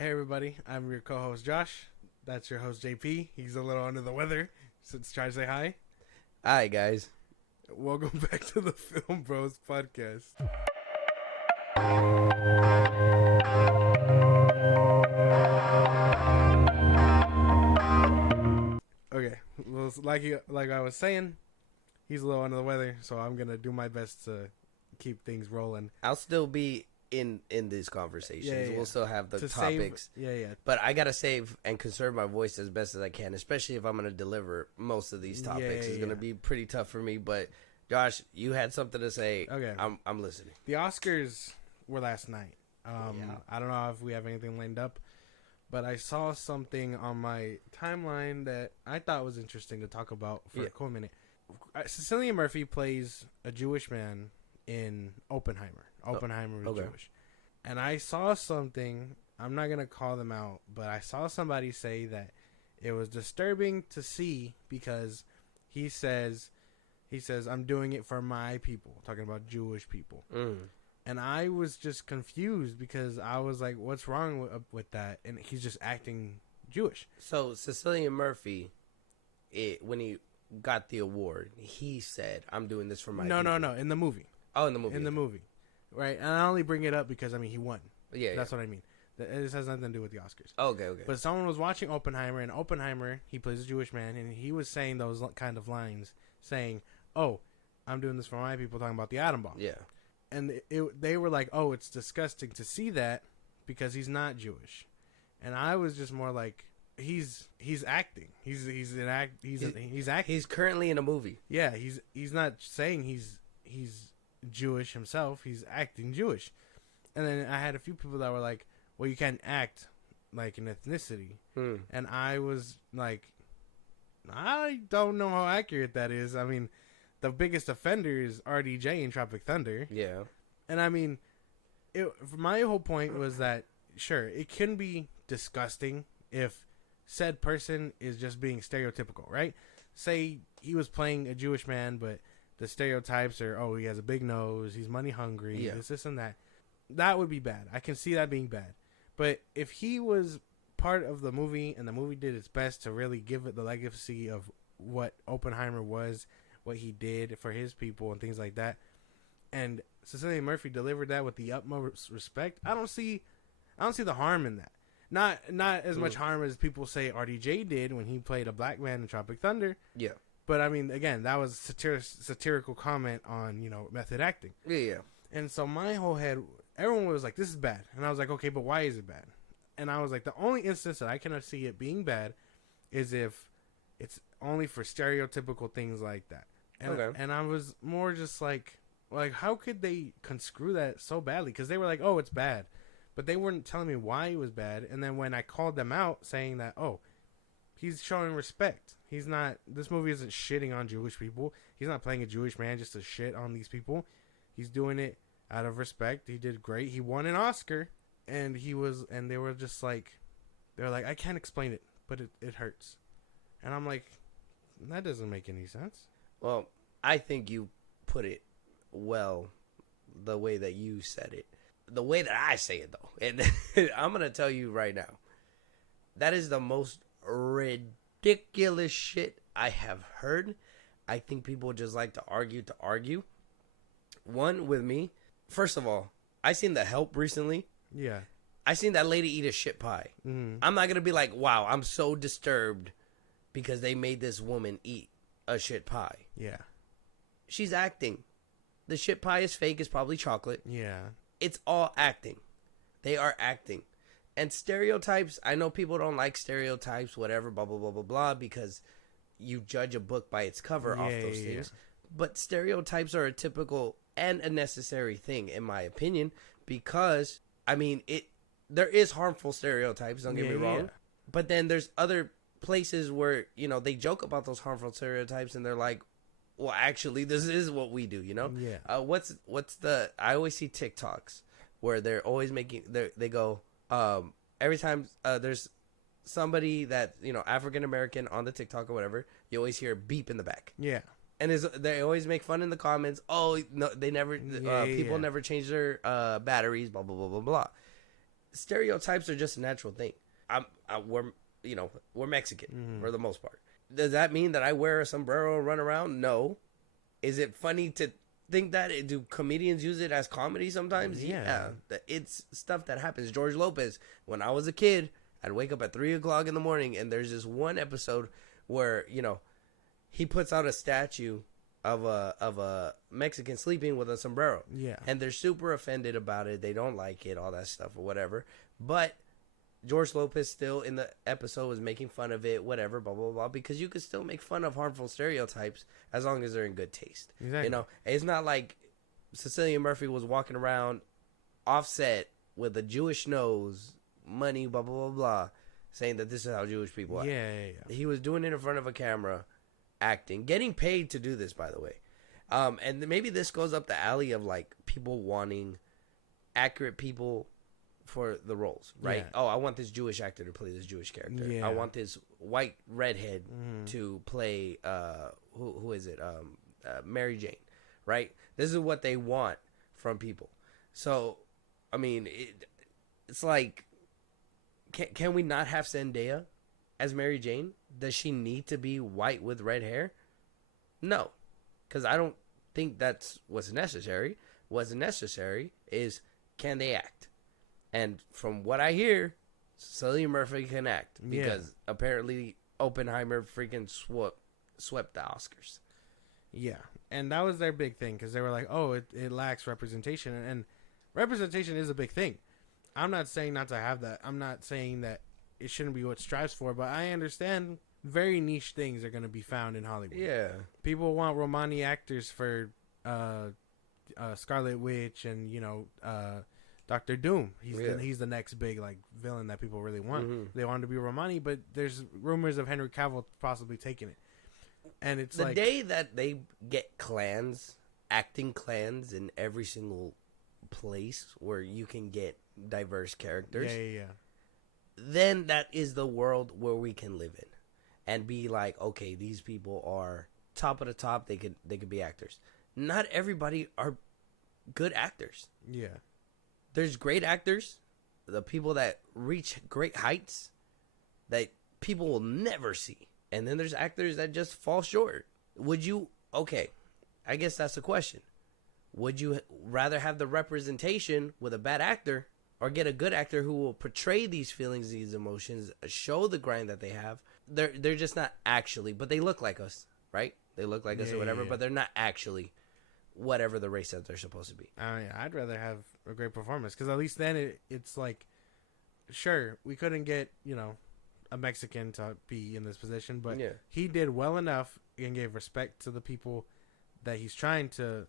Hey everybody, I'm your co-host Josh. That's your host JP. He's a little under the weather, so let's try to say hi. Hi guys. Welcome back to the Film Bros podcast. Okay, well, like I was saying, he's a little under the weather, so I'm gonna do my best to keep things rolling. I'll still be in these conversations. Yeah. We'll still have the To topics. Yeah. But I gotta save and conserve my voice as best as I can, especially if I'm gonna deliver most of these topics. It's gonna be pretty tough for me. But Josh, you had something to say. Okay, I'm listening. The Oscars were last night. I don't know if we have anything lined up, but I saw something on my timeline that I thought was interesting to talk about for a cool minute. Cillian Murphy plays a Jewish man in Oppenheimer. Oppenheimer was Jewish. And I saw something, I'm not going to call them out, but I saw somebody say that it was disturbing to see because he says, I'm doing it for my people, talking about Jewish people. And I was just confused because I was like, what's wrong with that? And he's just acting Jewish. So Cillian Murphy, when he got the award, he said, I'm doing this for my people. No, in the movie. Oh, in the movie. In the movie. Right, and I only bring it up because, I mean, he won. Yeah, That's what I mean. It has nothing to do with the Oscars. Okay. But someone was watching Oppenheimer, and Oppenheimer, he plays a Jewish man, and he was saying those kind of lines, saying, oh, I'm doing this for my people, talking about the atom bomb. Yeah. And they were like, oh, it's disgusting to see that because he's not Jewish. And I was just more like, he's acting. He's acting. He's currently in a movie. Yeah, he's not saying he's Jewish himself. He's acting Jewish. And then I had a few people that were like, well, you can't act like an ethnicity. And I was like, I don't know how accurate that is. I mean, the biggest offender is RDJ in Tropic Thunder. Yeah. And I mean, my whole point was that, sure, it can be disgusting if said person is just being stereotypical, right? Say he was playing a Jewish man, but the stereotypes are, oh, he has a big nose, he's money hungry, this and that. That would be bad. I can see that being bad. But if he was part of the movie and the movie did its best to really give it the legacy of what Oppenheimer was, what he did for his people and things like that, and Cillian Murphy delivered that with the utmost respect, I don't see the harm in that. Not as much harm as people say RDJ did when he played a black man in Tropic Thunder. Yeah. But I mean, again, that was satirical comment on, method acting. Yeah. And so my whole head, everyone was like, this is bad. And I was like, okay, but why is it bad? And I was like, the only instance that I can see it being bad is if it's only for stereotypical things like that. And I was more just like, how could they conscrew that so badly? Because they were like, oh, it's bad. But they weren't telling me why it was bad. And then when I called them out saying that, oh, he's showing respect. He's not, this movie isn't shitting on Jewish people. He's not playing a Jewish man just to shit on these people. He's doing it out of respect. He did great. He won an Oscar. And they were just like, I can't explain it, but it hurts. And I'm like, that doesn't make any sense. Well, I think you put it well the way that you said it. The way that I say it, though, and I'm going to tell you right now, that is the most ridiculous shit I have heard. I think people just like to argue. One, with me, first of all, I seen The Help recently. Yeah. I seen that lady eat a shit pie. Mm-hmm. I'm not going to be like, wow, I'm so disturbed because they made this woman eat a shit pie. Yeah. She's acting. The shit pie is fake. It's probably chocolate. Yeah. It's all acting. They are acting. And stereotypes, I know people don't like stereotypes, whatever, blah, blah, blah, blah, blah, because you judge a book by its cover off those things. But stereotypes are a typical and a necessary thing, in my opinion, because, I mean, there is harmful stereotypes, don't get me wrong. Yeah. But then there's other places where, they joke about those harmful stereotypes and they're like, well, actually, this is what we do, Yeah. I always see TikToks where they're always they go, every time there's somebody that, African American on the TikTok or whatever, you always hear a beep in the back. Yeah. And they always make fun in the comments. Oh, no, they never, people never change their batteries, blah, blah, blah, blah, blah. stereotypes are just a natural thing. We're Mexican for the most part. Does that mean that I wear a sombrero and run around? No. Is it funny to think that? Do comedians use it as comedy sometimes? Yeah. It's stuff that happens. George Lopez, when I was a kid, I'd wake up at 3 o'clock in the morning, and there's this one episode where, he puts out a statue of a Mexican sleeping with a sombrero. Yeah. And they're super offended about it. They don't like it, all that stuff or whatever. But George Lopez still in the episode was making fun of it, whatever, blah, blah, blah, because you could still make fun of harmful stereotypes as long as they're in good taste. Exactly. It's not like Cecilia Murphy was walking around offset with a Jewish nose, money, blah, blah, blah, blah, saying that this is how Jewish people act. Yeah. He was doing it in front of a camera, acting, getting paid to do this, by the way. And maybe this goes up the alley of, like, people wanting accurate people for the roles, right? Yeah. Oh, I want this Jewish actor to play this Jewish character. Yeah. I want this white redhead to play who is it? Mary Jane, right? This is what they want from people. So, I mean, it's like, can we not have Zendaya as Mary Jane? Does she need to be white with red hair? No, because I don't think that's what's necessary. What's necessary is, can they act? And from what I hear, Cillian Murphy can act because apparently Oppenheimer freaking swept the Oscars. Yeah, and that was their big thing because they were like, oh, it lacks representation. And representation is a big thing. I'm not saying not to have that. I'm not saying that it shouldn't be what it strives for, but I understand very niche things are going to be found in Hollywood. Yeah. People want Romani actors for Scarlet Witch and, Doctor Doom. He's the next big villain that people really want. Mm-hmm. They want him to be Romani, but there's rumors of Henry Cavill possibly taking it. And it's the day that they get acting clans in every single place where you can get diverse characters. Yeah. Then that is the world where we can live in and be like, okay, these people are top of the top. They could be actors. Not everybody are good actors. Yeah. There's great actors, the people that reach great heights that people will never see. And then there's actors that just fall short. I guess that's the question. Would you rather have the representation with a bad actor or get a good actor who will portray these feelings, these emotions, show the grind that they have? They're just not actually, but they look like us, right? They look like us or whatever, but they're not actually whatever the race that they're supposed to be. I mean, I'd rather have a great performance because at least then it's like, sure, we couldn't get, a Mexican to be in this position, but he did well enough and gave respect to the people that he's trying to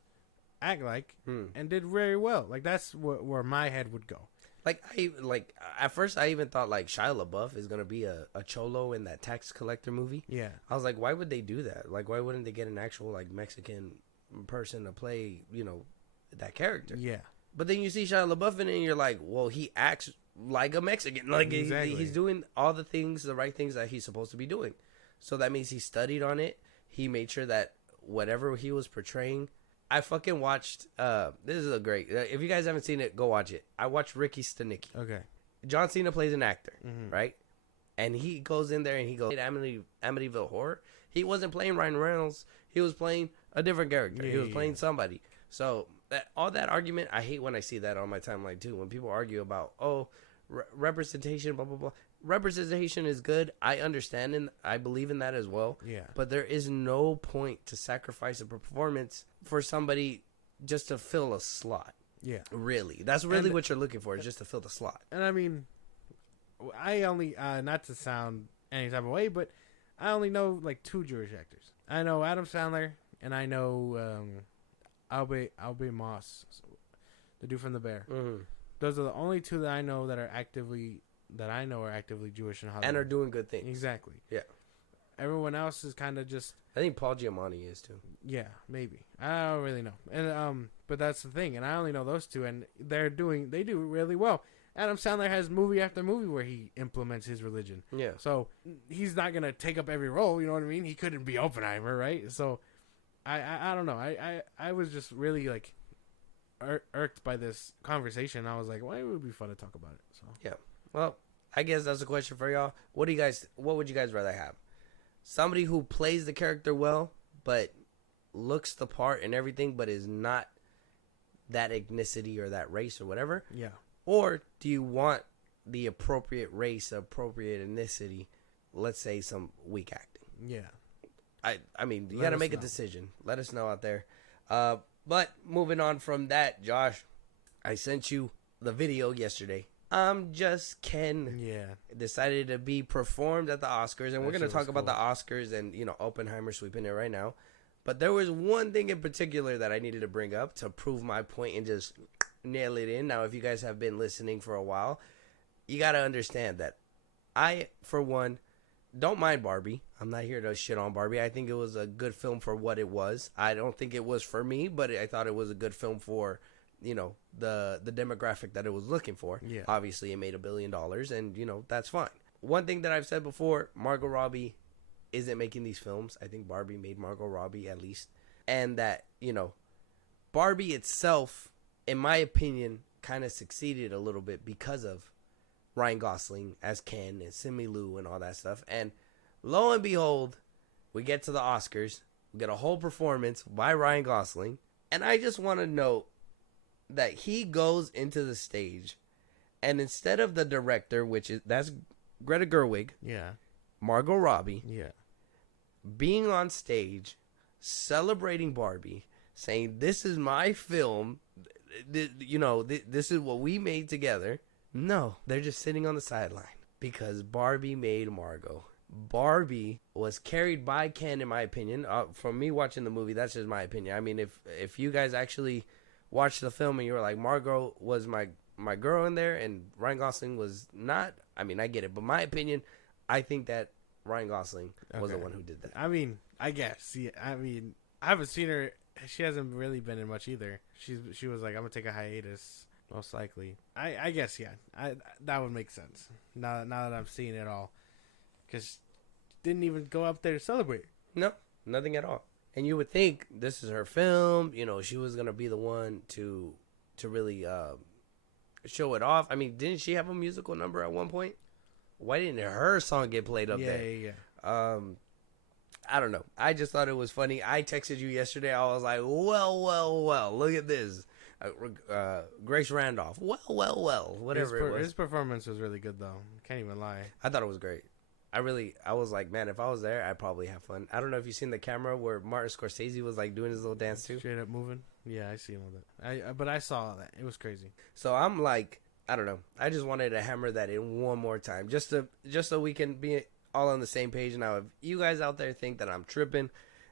act like and did very well. Like, that's where my head would go. At first I even thought Shia LaBeouf is gonna be a cholo in that tax collector movie. Yeah, I was like, why would they do that? Like, why wouldn't they get an actual Mexican person to play that character? Yeah, but then you see Shia LaBeouf in it and you're like, well, he acts like a Mexican. Like, exactly. He's doing all the right things that he's supposed to be doing. So that means he studied on it. He made sure that whatever he was portraying. I fucking watched, this is a great, if you guys haven't seen it, go watch it. I watched Ricky Stenicki. Okay. John Cena plays an actor, right? And he goes in there and he goes, Amityville Horror. He wasn't playing Ryan Reynolds. He was playing a different character. He was playing somebody. So all that argument, I hate when I see that on my timeline too. When people argue about, representation, blah, blah, blah. Representation is good. I understand and I believe in that as well. Yeah. But there is no point to sacrifice a performance for somebody just to fill a slot. Yeah. Really. That's really what you're looking for, is just to fill the slot. And I mean, I only, not to sound any type of way, but I only know 2 Jewish actors. I know Adam Sandler and I know Albert Moss, the dude from The Bear. Mm-hmm. Those are the only 2 that I know that are actively Jewish in Hollywood. And are doing good things. Exactly. Yeah. Everyone else is kind of just... I think Paul Giamatti is too. Yeah, maybe. I don't really know. And but that's the thing. And I only know those 2, and they do really well. Adam Sandler has movie after movie where he implements his religion. Yeah. So he's not going to take up every role, you know what I mean? He couldn't be Oppenheimer, right? So I don't know. I was just really irked by this conversation. I was like, well, it would be fun to talk about it. So yeah. Well, I guess that's a question for y'all. What would you guys rather have? Somebody who plays the character well, but looks the part and everything, but is not that ethnicity or that race or whatever? Yeah. Or do you want the appropriate race, appropriate ethnicity, let's say some weak acting? Yeah. I mean, you got to make a decision. Let us know out there. But moving on from that, Josh, I sent you the video yesterday. I'm Just Ken. Yeah. Decided to be performed at the Oscars. And we're going to talk about cool. the Oscars and, Oppenheimer sweeping it right now. But there was one thing in particular that I needed to bring up to prove my point and just nail it in. Now, if you guys have been listening for a while, you got to understand that I, for one, don't mind Barbie. I'm not here to shit on Barbie. I think it was a good film for what it was. I don't think it was for me, but I thought it was a good film for, the demographic that it was looking for. Yeah. Obviously, it made $1 billion, and, that's fine. One thing that I've said before, Margot Robbie isn't making these films. I think Barbie made Margot Robbie at least. And that, Barbie itself, in my opinion, kind of succeeded a little bit because of Ryan Gosling as Ken and Simu Liu and all that stuff. And lo and behold, we get to the Oscars. We get a whole performance by Ryan Gosling. And I just want to note that he goes into the stage, and instead of the director, that's Greta Gerwig, Yeah. Margot Robbie, Yeah. being on stage, celebrating Barbie, saying, this is my film, this is what we made together. No, they're just sitting on the sideline because Barbie made Margot. Barbie was carried by Ken, in my opinion. From me watching the movie, that's just my opinion. I mean, if you guys actually watched the film and you were like, Margot was my girl in there and Ryan Gosling was not, I mean, I get it. But my opinion, I think that Ryan Gosling was the one who did that. I mean, I guess. Yeah, I mean, I haven't seen her. She hasn't really been in much either. She was like, I'm gonna take a hiatus, most likely. I guess, yeah. That would make sense. Now that I'm seeing it all, because didn't even go up there to celebrate. No, nothing at all. And you would think this is her film. She was gonna be the one to really show it off. I mean, didn't she have a musical number at one point? Why didn't her song get played up there? Yeah. I don't know. I just thought it was funny. I texted you yesterday. I was like, well, look at this. Grace Randolph. Well, whatever it was. His performance was really good, though. Can't even lie. I thought it was great. I was like, man, if I was there, I'd probably have fun. I don't know if you've seen the camera where Martin Scorsese was like doing his little dance too. Straight up moving. Yeah, I seen all that. But I saw that. It was crazy. So I'm like, I don't know. I just wanted to hammer that in one more time, just so we can be all on the same page. Now, if you guys out there think that I'm tripping,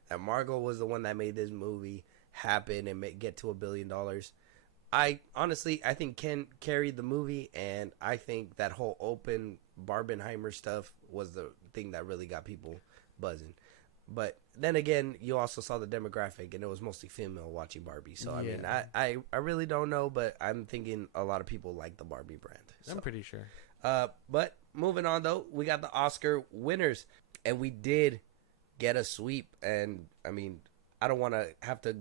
that Margot was the one that made this movie happen and get to $1 billion, I think Ken carried the movie, and I think that whole open Barbenheimer stuff was the thing that really got people buzzing. But then again, you also saw the demographic, and it was mostly female watching Barbie. So, I mean, I really don't know, but I'm thinking a lot of people like the Barbie brand. So. I'm pretty sure. But moving on, though, we got the Oscar winners, and we did get a sweep. And, I mean, I don't want to have to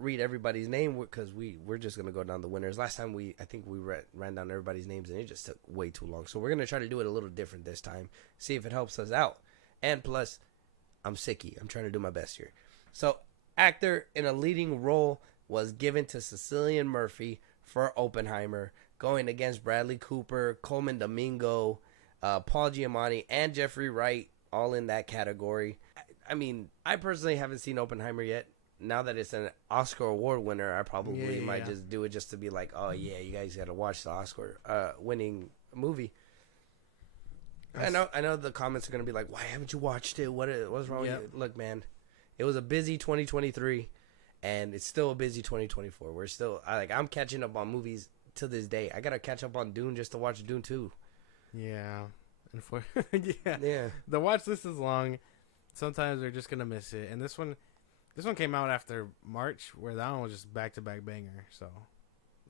read everybody's name because we're just going to go down the winners. Last time I think we ran down everybody's names, and it just took way too long. So we're going to try to do it a little different this time, see if it helps us out. And plus, I'm sicky. I'm trying to do my best here. So, actor in a leading role was given to Cillian Murphy for Oppenheimer, going against Bradley Cooper, Coleman Domingo, Paul Giamatti, and Jeffrey Wright, all in that category. I mean, I personally haven't seen Oppenheimer yet. Now that it's an Oscar award winner, I probably might just do it just to be like, oh, yeah, you guys got to watch the Oscar winning movie. I know the comments are going to be like, why haven't you watched it? What's wrong with you? Look, man, it was a busy 2023, and it's still a busy 2024. I'm catching up on movies to this day. I got to catch up on Dune just to watch Dune 2. Yeah. Yeah. The watch list is long. Sometimes we're just going to miss it. And this one came out after March, where that one was just back-to-back banger. So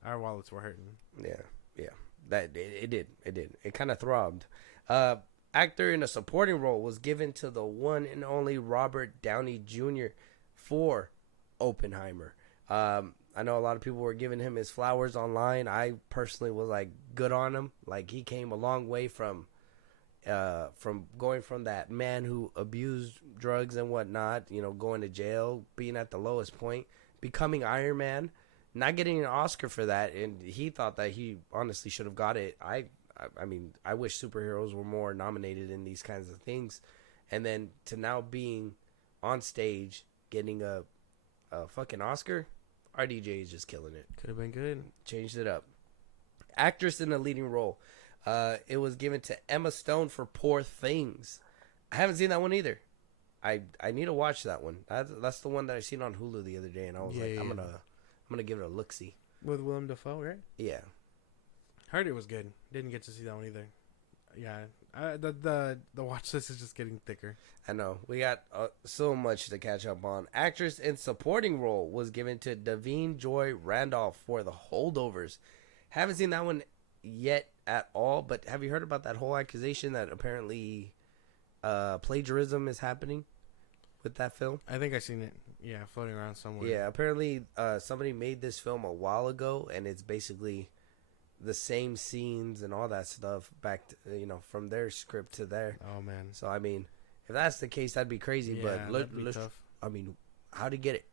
our wallets were hurting. Yeah. It did. It kind of throbbed. Actor in a supporting role was given to the one and only Robert Downey Jr. for Oppenheimer. I I know a lot of people were giving him his flowers online. I personally was like, good on him. Like, he came a long way from going from that man who abused drugs and whatnot, you know, going to jail, being at the lowest point, becoming Iron Man, not getting an Oscar for that, and he thought that he honestly should have got it. I mean, I wish superheroes were more nominated in these kinds of things, and then to now being on stage getting a fucking Oscar, RDJ is just killing it. Could have been good. Changed it up. Actress in a leading role. It was given to Emma Stone for Poor Things. I haven't seen that one either. I need to watch that one. That's the one that I seen on Hulu the other day, and I was I'm gonna give it a look see. With Willem Dafoe, right? Yeah. Heard it was good. Didn't get to see that one either. Yeah, the watch list is just getting thicker. I know. We got so much to catch up on. Actress in supporting role was given to Davine Joy Randolph for The Holdovers. Haven't seen that one yet at all, but have you heard about that whole accusation that apparently plagiarism is happening with that film? I think I've seen it. Yeah, floating around somewhere. Yeah, apparently somebody made this film a while ago, and it's basically the same scenes and all that stuff back to, you know, from their script to there. Oh man. So I mean, if that's the case, that'd be crazy. Yeah, but that'd be tough. I mean, how'd he get it?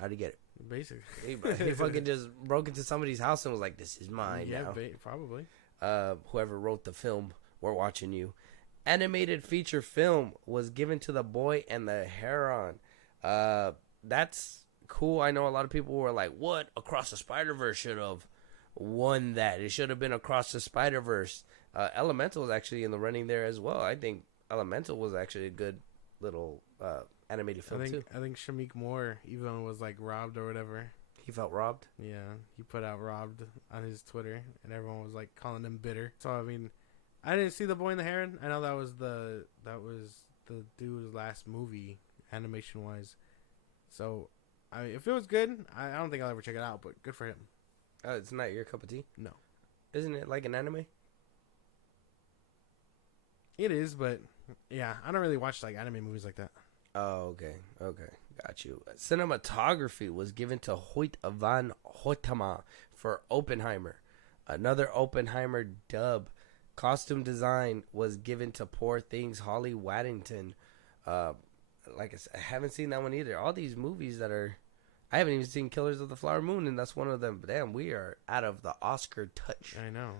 How'd he get it? Basically, he fucking just broke into somebody's house and was like, "This is mine now." Probably. Whoever wrote the film, we're watching you. Animated feature film was given to The Boy and the Heron. That's cool. I know a lot of people were like, "What? Across the Spider-Verse should have won that. It should have been Across the Spider-Verse." Elemental was actually in the running there as well. I think Elemental was actually a good little animated film too. I think Shamik Moore even was like robbed or whatever. He felt robbed. Yeah, he put out robbed on his Twitter, and everyone was like calling him bitter. So I mean, I didn't see The Boy and the Heron. I know that was the dude's last movie animation wise. So if it was good, I don't think I'll ever check it out. But good for him. It's not your cup of tea? No. Isn't it like an anime? It is, but yeah, I don't really watch like anime movies like that. Oh, okay. Got you. Cinematography was given to Hoyt van Hoytema for Oppenheimer. Another Oppenheimer dub. Costume design was given to Poor Things Holly Waddington. Like I said, I haven't seen that one either. All these movies that are... I haven't even seen Killers of the Flower Moon, and that's one of them. Damn, we are out of the Oscar touch. I know.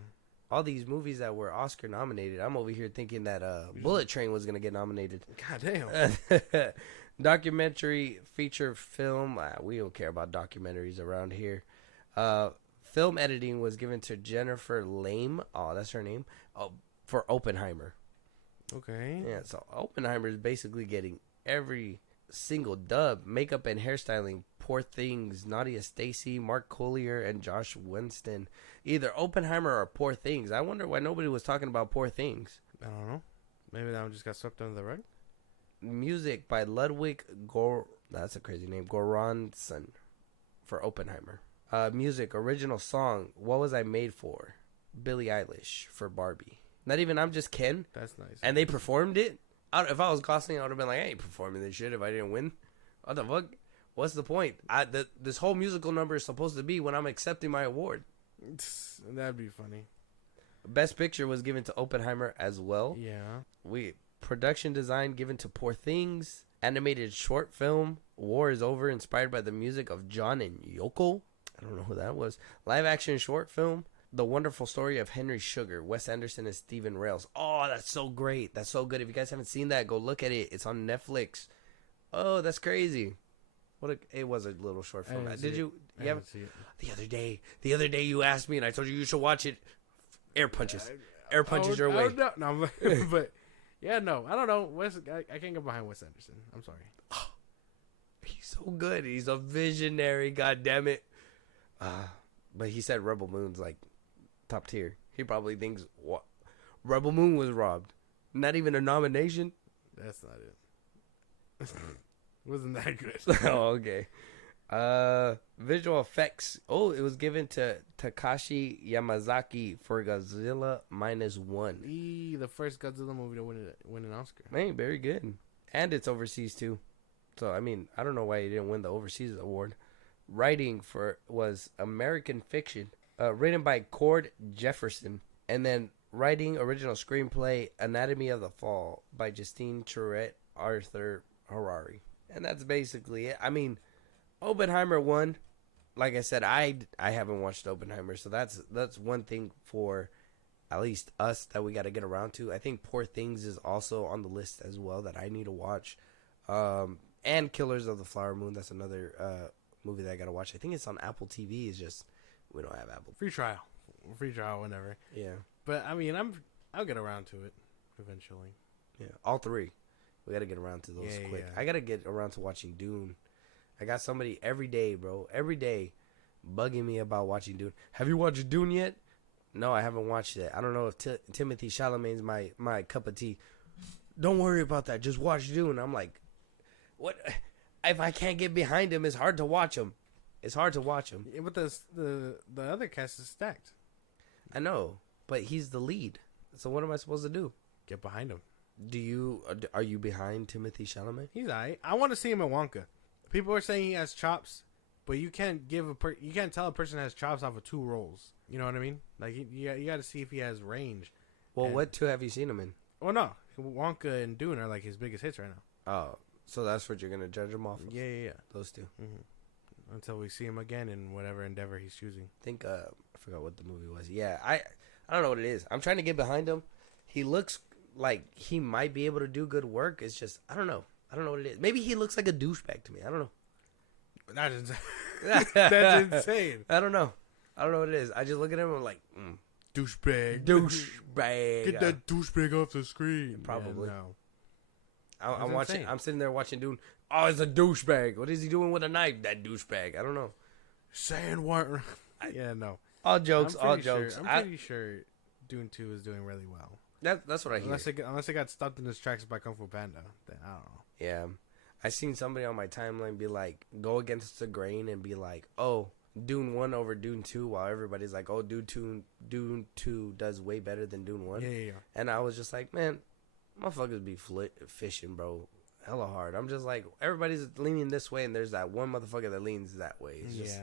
All these movies that were Oscar nominated, I'm over here thinking that Bullet Train was going to get nominated. God damn. Documentary feature film. We don't care about documentaries around here. Film editing was given to Jennifer Lame. Oh, that's her name. For Oppenheimer. Okay. Yeah, so Oppenheimer is basically getting every single dub. Makeup and hairstyling. Poor Things, Nadia Stacy, Mark Collier, and Josh Winston. Either Oppenheimer or Poor Things. I wonder why nobody was talking about Poor Things. I don't know. Maybe that one just got swept under the rug. Music by Ludwig that's a crazy name. Goranson for Oppenheimer. Music, original song, What Was I Made For? Billie Eilish for Barbie. Not even I'm Just Ken. That's nice. And they performed it. If I was Gosling, I would have been like, I ain't performing this shit if I didn't win. What the fuck? What's the point? This whole musical number is supposed to be when I'm accepting my award. That'd be funny. Best Picture was given to Oppenheimer as well. Yeah. Production design given to Poor Things. Animated short film, War Is Over, inspired by the music of John and Yoko. I don't know who that was. Live action short film, The Wonderful Story of Henry Sugar, Wes Anderson and Stephen Rails. Oh, that's so great. That's so good. If you guys haven't seen that, go look at it. It's on Netflix. Oh, that's crazy. It was a little short film. Did you haven't see it? The other day you asked me and I told you should watch it. Air punches your way. No, but yeah, no, I don't know. I can't get behind Wes Anderson. I'm sorry. Oh, he's so good. He's a visionary. God damn it. But he said Rebel Moon's like top tier. He probably thinks what Rebel Moon was robbed. Not even a nomination. That's not it. Wasn't that good? Oh, okay. Visual effects. Oh, it was given to Takashi Yamazaki for Godzilla -1. The first Godzilla movie to win an Oscar. Man, very good. And it's overseas too. So I mean, I don't know why he didn't win the overseas award. writing for was American Fiction, written by Cord Jefferson, and then writing original screenplay Anatomy of the Fall by Justine Tourette, Arthur Harari, and that's basically it. I mean, Oppenheimer won. Like I said, I haven't watched Oppenheimer, so that's one thing for at least us that we got to get around to. I think Poor Things is also on the list as well that I need to watch. And Killers of the Flower Moon, that's another movie that I got to watch. I think it's on Apple TV. It's just we don't have Apple. Free trial whenever. Yeah. But I mean, I'll get around to it eventually. Yeah, all three. We got to get around to those quick. Yeah. I got to get around to watching Dune. I got somebody every day, bro, bugging me about watching Dune. Have you watched Dune yet? No, I haven't watched it. I don't know if Timothy Chalamet's my cup of tea. Don't worry about that. Just watch Dune. I'm like, what? If I can't get behind him, it's hard to watch him. It's hard to watch him. Yeah, but the other cast is stacked. I know, but he's the lead. So what am I supposed to do? Get behind him. Are you behind Timothy Chalamet? He's alright. I want to see him in Wonka. People are saying he has chops, but you can't you can't tell a person has chops off of 2 roles. You know what I mean? Like you got to see if he has range. Well, what 2 have you seen him in? Oh no, Wonka and Dune are like his biggest hits right now. Oh, so that's what you're gonna judge him off of? Yeah. Those 2. Mm-hmm. Until we see him again in whatever endeavor he's choosing. I think I forgot what the movie was. Yeah, I don't know what it is. I'm trying to get behind him. He looks like he might be able to do good work. It's just I don't know what it is. Maybe he looks like a douchebag to me. I don't know. That's insane. That's insane. I don't know what it is. I just look at him and I'm like, douchebag. Get that douchebag off the screen. Probably. Yeah, no. I'm sitting there watching Dune. Oh, it's a douchebag. What is he doing with a knife? That douchebag. I don't know. Saying what? Yeah, no. All jokes. I'm pretty sure Dune 2 is doing really well. That's what I hear. Unless it got stopped in its tracks by Kung Fu Panda, then I don't know. Yeah. I seen somebody on my timeline be like, go against the grain and be like, oh, Dune 1 over Dune 2, while everybody's like, oh, Dune 2 does way better than Dune 1. Yeah. And I was just like, man, motherfuckers be fishing, bro. Hella hard. I'm just like, everybody's leaning this way, and there's that one motherfucker that leans that way. It's just,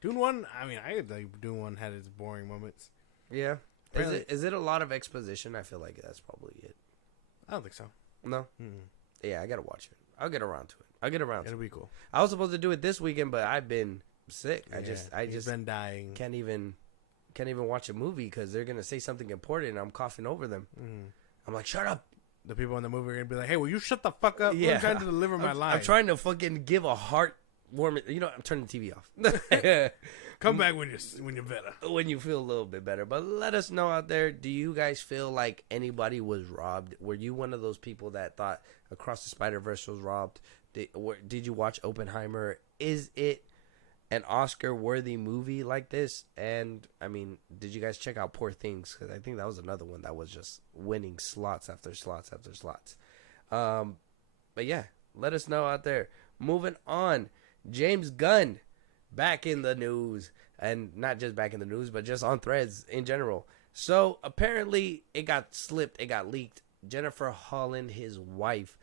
Dune 1, I mean, I think Dune 1 had its boring moments. Yeah. Is it a lot of exposition? I feel like that's probably it. I don't think so. No? Mm-hmm. Yeah, I gotta watch it. I'll get around to it. It'll be cool. I was supposed to do it this weekend, but I've been sick. Yeah, I just been dying. Can't even watch a movie because they're gonna say something important and I'm coughing over them. I'm like, shut up. The people in the movie are gonna be like, hey, will you shut the fuck up? Yeah. I'm trying to deliver my line. I'm trying to fucking give a heartwarming. You know, I'm turning the TV off. Come back when you're better. When you feel a little bit better. But let us know out there, do you guys feel like anybody was robbed? Were you one of those people that thought Across the Spider-Verse was robbed? Did you watch Oppenheimer? Is it an Oscar-worthy movie like this? And, I mean, did you guys check out Poor Things? Because I think that was another one that was just winning slots after slots after slots. But, yeah, let us know out there. Moving on, James Gunn. Back in the news, and not just back in the news, but just on Threads in general. So apparently it got slipped, it got leaked. Jennifer Holland, his wife,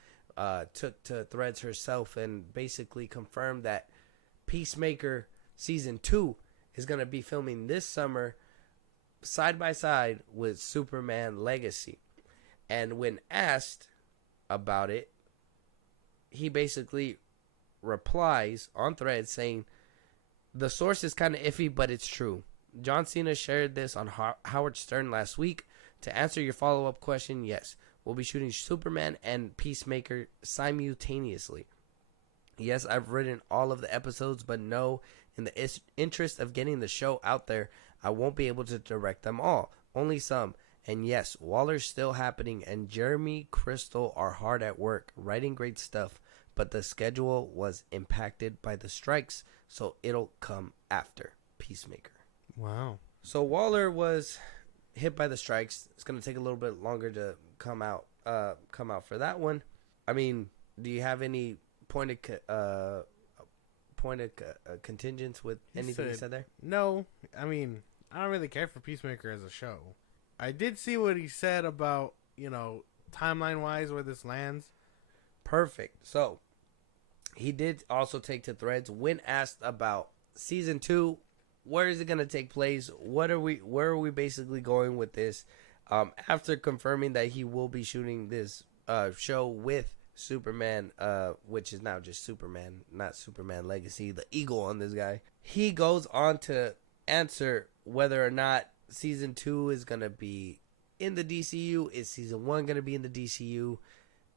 took to Threads herself and basically confirmed that Peacemaker Season 2 is going to be filming this summer side by side with Superman Legacy. And when asked about it, he basically replies on Threads saying, the source is kind of iffy, but it's true. John Cena shared this on Howard Stern last week. To answer your follow-up question, yes, we'll be shooting Superman and Peacemaker simultaneously. Yes, I've written all of the episodes, but no, in the interest of getting the show out there, I won't be able to direct them all, only some. And yes, Waller's still happening, and Jeremy Crystal are hard at work, writing great stuff, but the schedule was impacted by the strikes, so it'll come after Peacemaker. Wow. So Waller was hit by the strikes. It's going to take a little bit longer to come out for that one. I mean, do you have any point of contingence with anything you said there? No. I mean, I don't really care for Peacemaker as a show. I did see what he said about, timeline-wise where this lands. Perfect. So, He did also take to threads when asked about season 2. Where is it going to take place? Where are we basically going with this? After confirming that he will be shooting this show with Superman, which is now just Superman, not Superman Legacy, the eagle on this guy. He goes on to answer whether or not season 2 is going to be in the DCU. Is season 1 going to be in the DCU?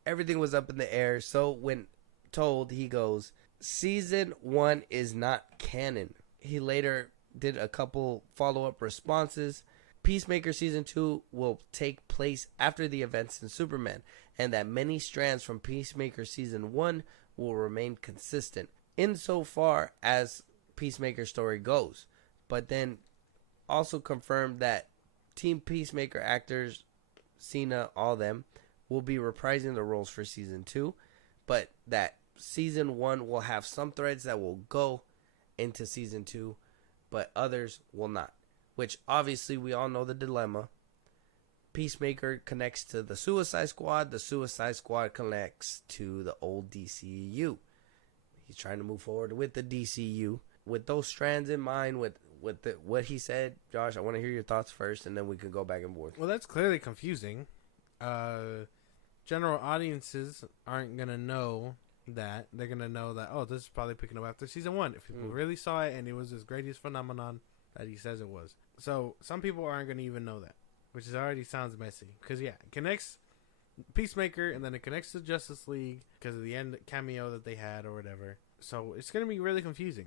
Everything was up in the air. So when told, he goes, season 1 is not canon. He later did a couple follow-up responses. Peacemaker season 2 will take place after the events in Superman, and that many strands from Peacemaker season 1 will remain consistent insofar as Peacemaker's story goes. But then also confirmed that Team Peacemaker actors, Cena, all them, will be reprising the roles for season 2, but that season 1 will have some threads that will go into season 2, but others will not. Which obviously we all know the dilemma. Peacemaker connects to the Suicide Squad. The Suicide Squad connects to the old DCU. He's trying to move forward with the DCU. With those strands in mind, with what he said, Josh, I want to hear your thoughts first, and then we can go back and forth. Well, that's clearly confusing. General audiences aren't going to know that. They're going to know that, oh, this is probably picking up after season 1. If people really saw it and it was this greatest phenomenon that he says it was. So some people aren't going to even know that, which is already sounds messy. Because, yeah, it connects Peacemaker, and then it connects to Justice League because of the end cameo that they had or whatever. So it's going to be really confusing.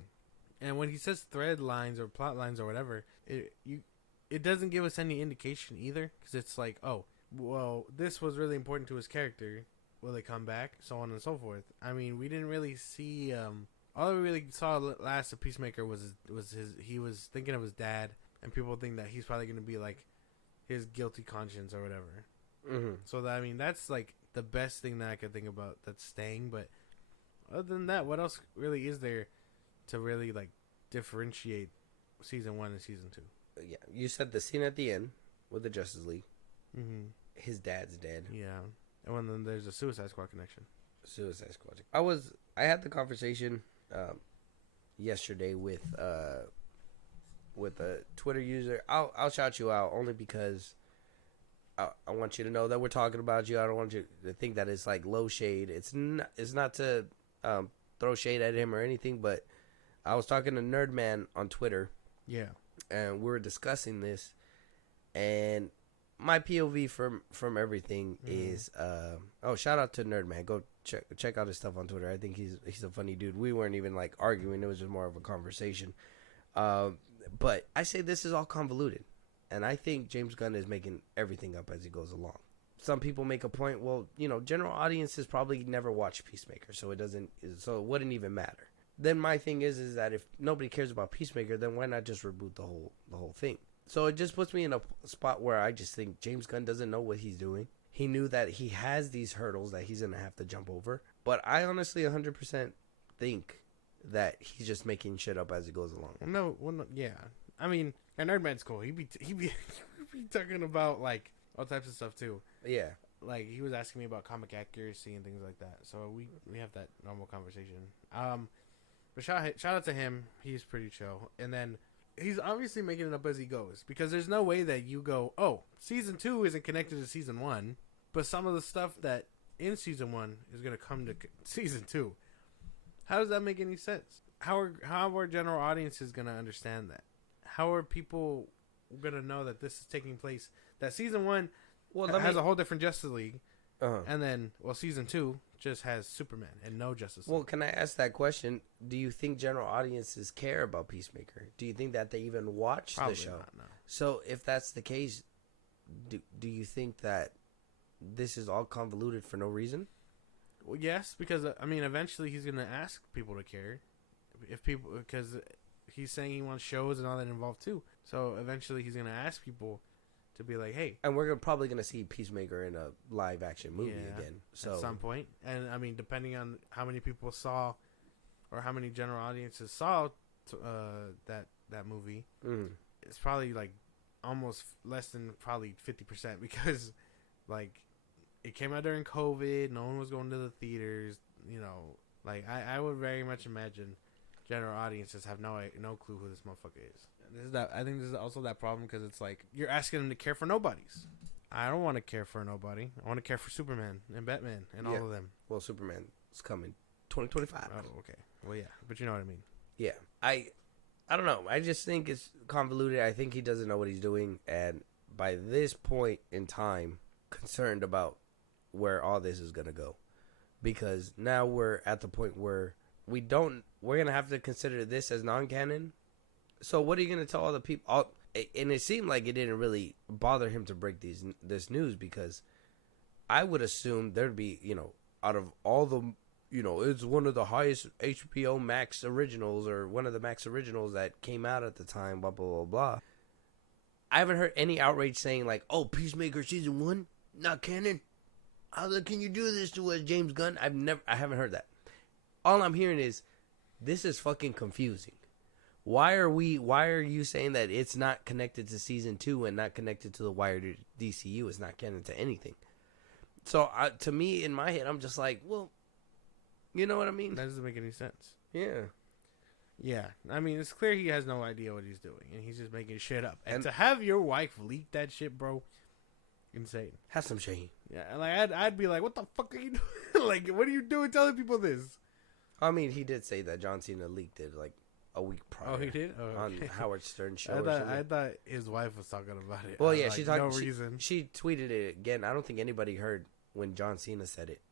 And when he says thread lines or plot lines or whatever, it doesn't give us any indication either. Because it's like, oh, well, this was really important to his character. Will they come back? So on and so forth. I mean, we didn't really see... all we really saw last of Peacemaker was his. He was thinking of his dad, and people think that he's probably going to be like his guilty conscience or whatever. Mm-hmm. So that, I mean, that's like the best thing that I could think about that's staying. But other than that, what else really is there to really like differentiate season 1 and season 2? Yeah, you said the scene at the end with the Justice League. Mm-hmm. His dad's dead. Yeah, and then there's a Suicide Squad connection. Suicide Squad. I had the conversation yesterday with a Twitter user. I'll shout you out only because I want you to know that we're talking about you. I don't want you to think that it's like low shade. It's not to throw shade at him or anything, but I was talking to Nerdman on Twitter. Yeah, and we were discussing this, and my POV from everything is shout out to Nerdman. Go check out his stuff on Twitter. I think he's a funny dude. We weren't even like arguing, it was just more of a conversation. But I say this is all convoluted, and I think James Gunn is making everything up as he goes along. Some people make a point, well, general audiences probably never watch Peacemaker, so it wouldn't even matter. Then my thing is that if nobody cares about Peacemaker, then why not just reboot the whole thing? So it just puts me in a spot where I just think James Gunn doesn't know what he's doing. He knew that he has these hurdles that he's going to have to jump over. But I honestly 100% think that he's just making shit up as he goes along. No, yeah. I mean, and Nerdman's cool. He be talking about, like, all types of stuff, too. Yeah. Like, he was asking me about comic accuracy and things like that. So we have that normal conversation. But shout out to him. He's pretty chill. And then... he's obviously making it up as he goes, because there's no way that you go, oh, season 2 isn't connected to season 1, but some of the stuff that in season 1 is going to come to season 2. How does that make any sense? How are general audiences going to understand that? How are people going to know that this is taking place? That season 1 has a whole different Justice League, and then, season 2 just has Superman and no Justice League. Well, can I ask that question? Do you think general audiences care about Peacemaker? Do you think that they even watch the show? Not, no. So if that's the case, do you think that this is all convoluted for no reason? Well, yes, because eventually he's going to ask people to care, because he's saying he wants shows and all that involved too. So eventually he's going to ask people to be like, hey. And we're probably going to see Peacemaker in a live action movie again. So at some point. And depending on how many people saw, or how many general audiences saw that movie, it's probably like almost less than probably 50%, because like it came out during COVID. No one was going to the theaters. Like I would very much imagine general audiences have no clue who this motherfucker is. I think this is also that problem because it's like you're asking them to care for nobodies. I don't want to care for nobody. I want to care for Superman and Batman and all of them. Well, Superman is coming 2025. Oh, okay. Well, yeah, but you know what I mean. Yeah, I don't know. I just think it's convoluted. I think he doesn't know what he's doing, and by this point in time, concerned about where all this is gonna go, because now we're at the point where we're gonna have to consider this as non-canon. So what are you gonna tell all the people? And it seemed like it didn't really bother him to break this news, because I would assume there'd be, out of all the, it's one of the highest HBO Max originals, or one of the Max originals that came out at the time, blah, blah, blah, blah. I haven't heard any outrage saying like, oh, Peacemaker season 1, not canon. How can you do this to us, James Gunn? I haven't heard that. All I'm hearing is, this is fucking confusing. Why are you saying that it's not connected to season 2 and not connected to the wider DCU? It's not canon to anything. So to me, in my head, I'm just like, well, you know what I mean? That doesn't make any sense. Yeah. Yeah. I mean, it's clear he has no idea what he's doing, and he's just making shit up. And to have your wife leak that shit, bro, insane. Have some shame. Yeah, like I'd be like, what the fuck are you doing? Like, what are you doing telling people this? I mean, he did say that John Cena leaked it like a week prior. Oh, he did? Oh, okay. On Howard Stern show. I thought his wife was talking about it. Well, yeah, like, she talked. No reason. She tweeted it again. I don't think anybody heard when John Cena said it,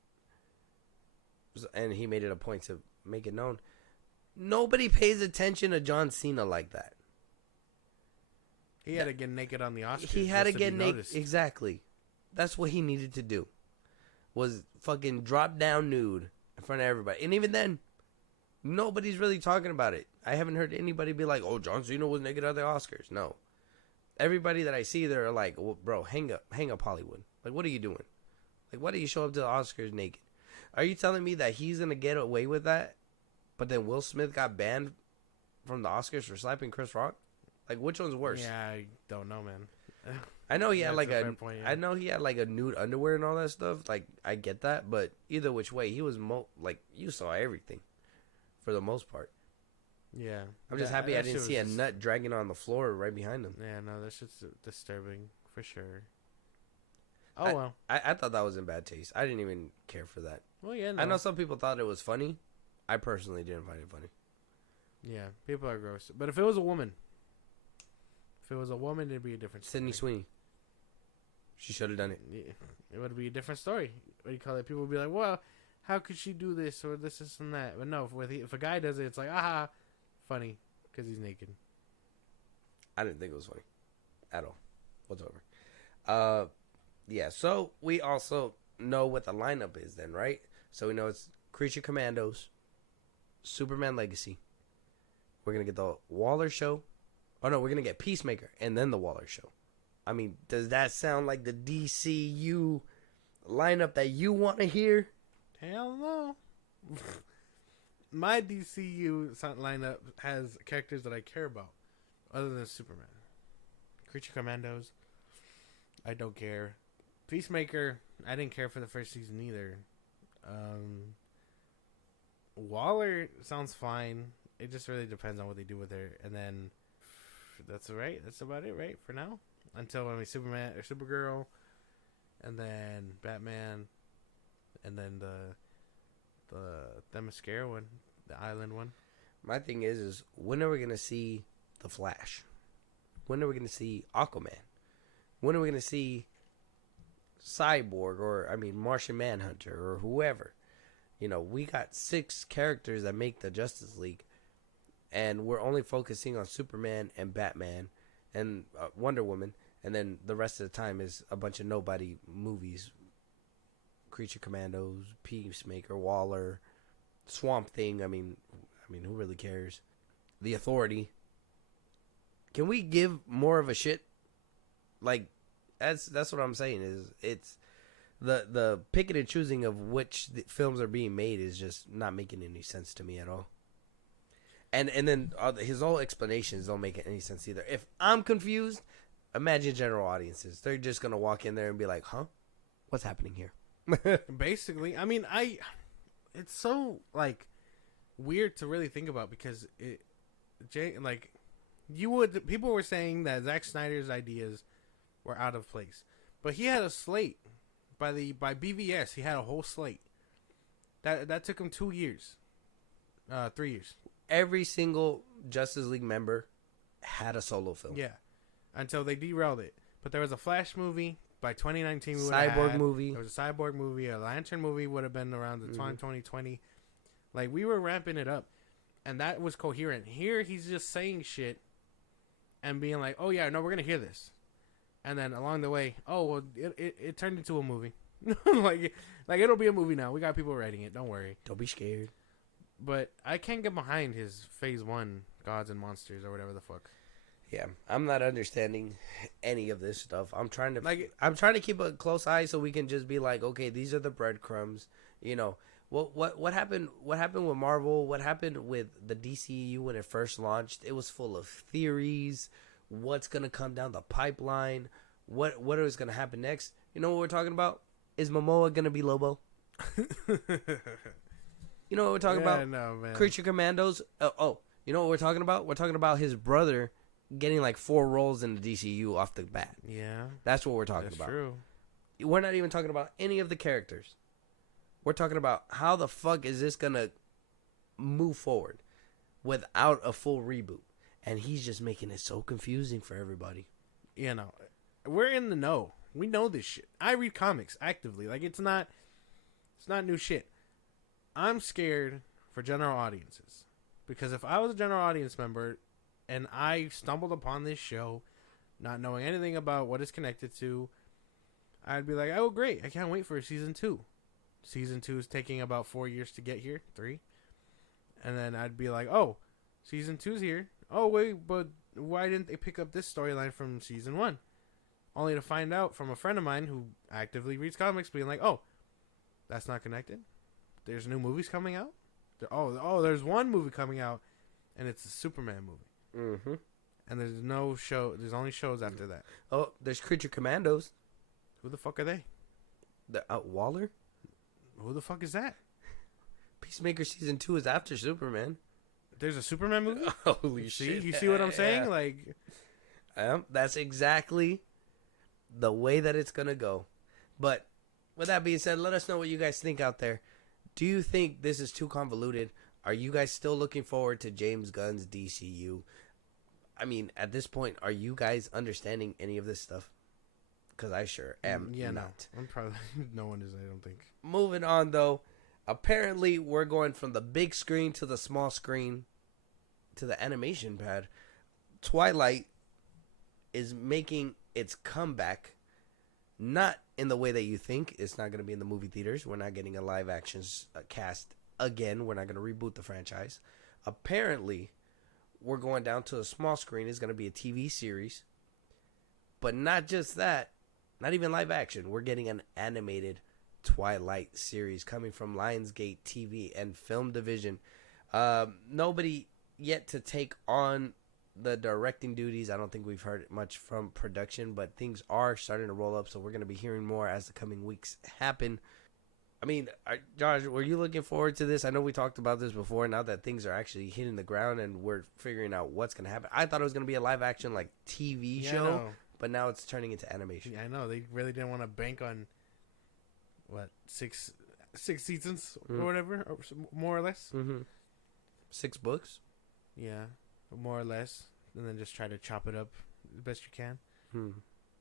and he made it a point to make it known. Nobody pays attention to John Cena like that. He had to get naked on the Oscars. He had to get naked. Exactly. That's what he needed to do. Was fucking drop down nude in front of everybody. And even then, nobody's really talking about it. I haven't heard anybody be like, oh, John Cena was naked at the Oscars. No. Everybody that I see there are like, well, bro, hang up Hollywood. Like, what are you doing? Like, why do you show up to the Oscars naked? Are you telling me that he's going to get away with that? But then Will Smith got banned from the Oscars for slapping Chris Rock? Like, which one's worse? Yeah, I don't know, man. I know he had like a point, yeah. I know he had like a nude underwear and all that stuff. Like, I get that, but either which way, he was like, you saw everything for the most part. Yeah. I'm just happy I didn't see a nut dragging on the floor right behind him. Yeah, no, that's just disturbing for sure. Oh, well. I thought that was in bad taste. I didn't even care for that. Well, yeah, no. I know some people thought it was funny. I personally didn't find it funny. Yeah, people are gross. But if it was a woman, it'd be a different story. Sydney Sweeney. She should have done it. Yeah, it would be a different story. What do you call it? People would be like, well, how could she do this or this and that? But no, if a guy does it, it's like, aha, funny, because he's naked. I didn't think it was funny at all whatsoever. Yeah, so we also know what the lineup is then, right? So we know it's Creature Commandos, Superman Legacy. We're going to get the Waller show. Oh, no, we're going to get Peacemaker and then the Waller show. I mean, does that sound like the DCU lineup that you want to hear? Hell no. My DCU lineup has characters that I care about other than Superman. Creature Commandos, I don't care. Peacemaker, I didn't care for the first season either. Waller sounds fine. It just really depends on what they do with her. And then that's right. That's about it, right? For now, until Superman or Supergirl, and then Batman, and then the Themyscira one, the island one. My thing is when are we gonna see the Flash? When are we gonna see Aquaman? When are we gonna see Cyborg or Martian Manhunter or whoever? We got 6 characters that make the Justice League, and we're only focusing on Superman and Batman and Wonder Woman, and then the rest of the time is a bunch of nobody movies. Creature Commandos, Peacemaker, Waller, Swamp Thing. I mean, who really cares? The Authority. Can we give more of a shit? Like, that's what I'm saying. Is it's the picking and choosing of which films are being made is just not making any sense to me at all. And then his whole explanations don't make any sense either. If I'm confused, imagine general audiences. They're just gonna walk in there and be like, "Huh, what's happening here?" Basically, it's so like weird to really think about because people were saying that Zack Snyder's ideas were out of place, but he had a slate by BVS. He had a whole slate that took him 2 years, 3 years. Every single Justice League member had a solo film. Yeah, until they derailed it. But there was a Flash movie by 2019. Cyborg movie. There was a Cyborg movie. A Lantern movie would have been around the time 2020. Like, we were ramping it up. And that was coherent. Here, he's just saying shit and being like, oh, yeah, no, we're going to hear this. And then along the way, oh, well, it turned into a movie. like, it'll be a movie now. We got people writing it. Don't worry. Don't be scared. But I can't get behind his Phase 1 Gods and Monsters or whatever the fuck. Yeah, I'm not understanding any of this stuff. I'm trying to keep a close eye so we can just be like, okay, these are the breadcrumbs. You know, what happened? What happened with Marvel? What happened with the DCU when it first launched? It was full of theories. What's gonna come down the pipeline? What is gonna happen next? You know what we're talking about? Is Momoa gonna be Lobo? You know what we're talking about? No, man. Creature Commandos. You know what we're talking about? We're talking about his brother getting like 4 roles in the DCU off the bat. Yeah, that's what we're talking about. That's true. We're not even talking about any of the characters. We're talking about how the fuck is this gonna move forward without a full reboot, and he's just making it so confusing for everybody. You know, we're in the know. We know this shit. I read comics actively. Like, it's not new shit. I'm scared for general audiences because if I was a general audience member and I stumbled upon this show, not knowing anything about what it's connected to, I'd be like, oh, great. I can't wait for season 2. Season 2 is taking about 4 years to get here. 3. And then I'd be like, oh, season 2's here. Oh, wait, but why didn't they pick up this storyline from season 1? Only to find out from a friend of mine who actively reads comics being like, oh, that's not connected. There's new movies coming out. There's one movie coming out, and it's a Superman movie. Mm-hmm. And there's no show. There's only shows after that. Oh, there's Creature Commandos. Who the fuck are they? The Waller? Who the fuck is that? Peacemaker season 2 is after Superman. There's a Superman movie? Holy shit. You see what I'm saying? Yeah. Like, that's exactly the way that it's going to go. But with that being said, let us know what you guys think out there. Do you think this is too convoluted? Are you guys still looking forward to James Gunn's DCU? I mean, at this point, are you guys understanding any of this stuff? Because I sure am not. No. I'm probably no one is. I don't think. Moving on, though. Apparently, we're going from the big screen to the small screen to the animation pad. Twilight is making its comeback. Not in the way that you think. It's not going to be in the movie theaters. We're not getting a live action cast again. We're not going to reboot the franchise. Apparently, we're going down to a small screen. It's going to be a TV series. But not just that. Not even live action. We're getting an animated Twilight series coming from Lionsgate TV and Film Division. Nobody yet to take on the directing duties. I don't think we've heard much from production, but things are starting to roll up, so we're going to be hearing more as the coming weeks happen. I mean, Josh, were you looking forward to this? I know we talked about this before. Now that things are actually hitting the ground and we're figuring out what's going to happen, I thought it was going to be a live action like TV show, but now it's turning into animation. Yeah, I know. They really didn't want to bank on what, six seasons or whatever, or more or less. 6 books. Yeah, more or less, and then just try to chop it up the best you can.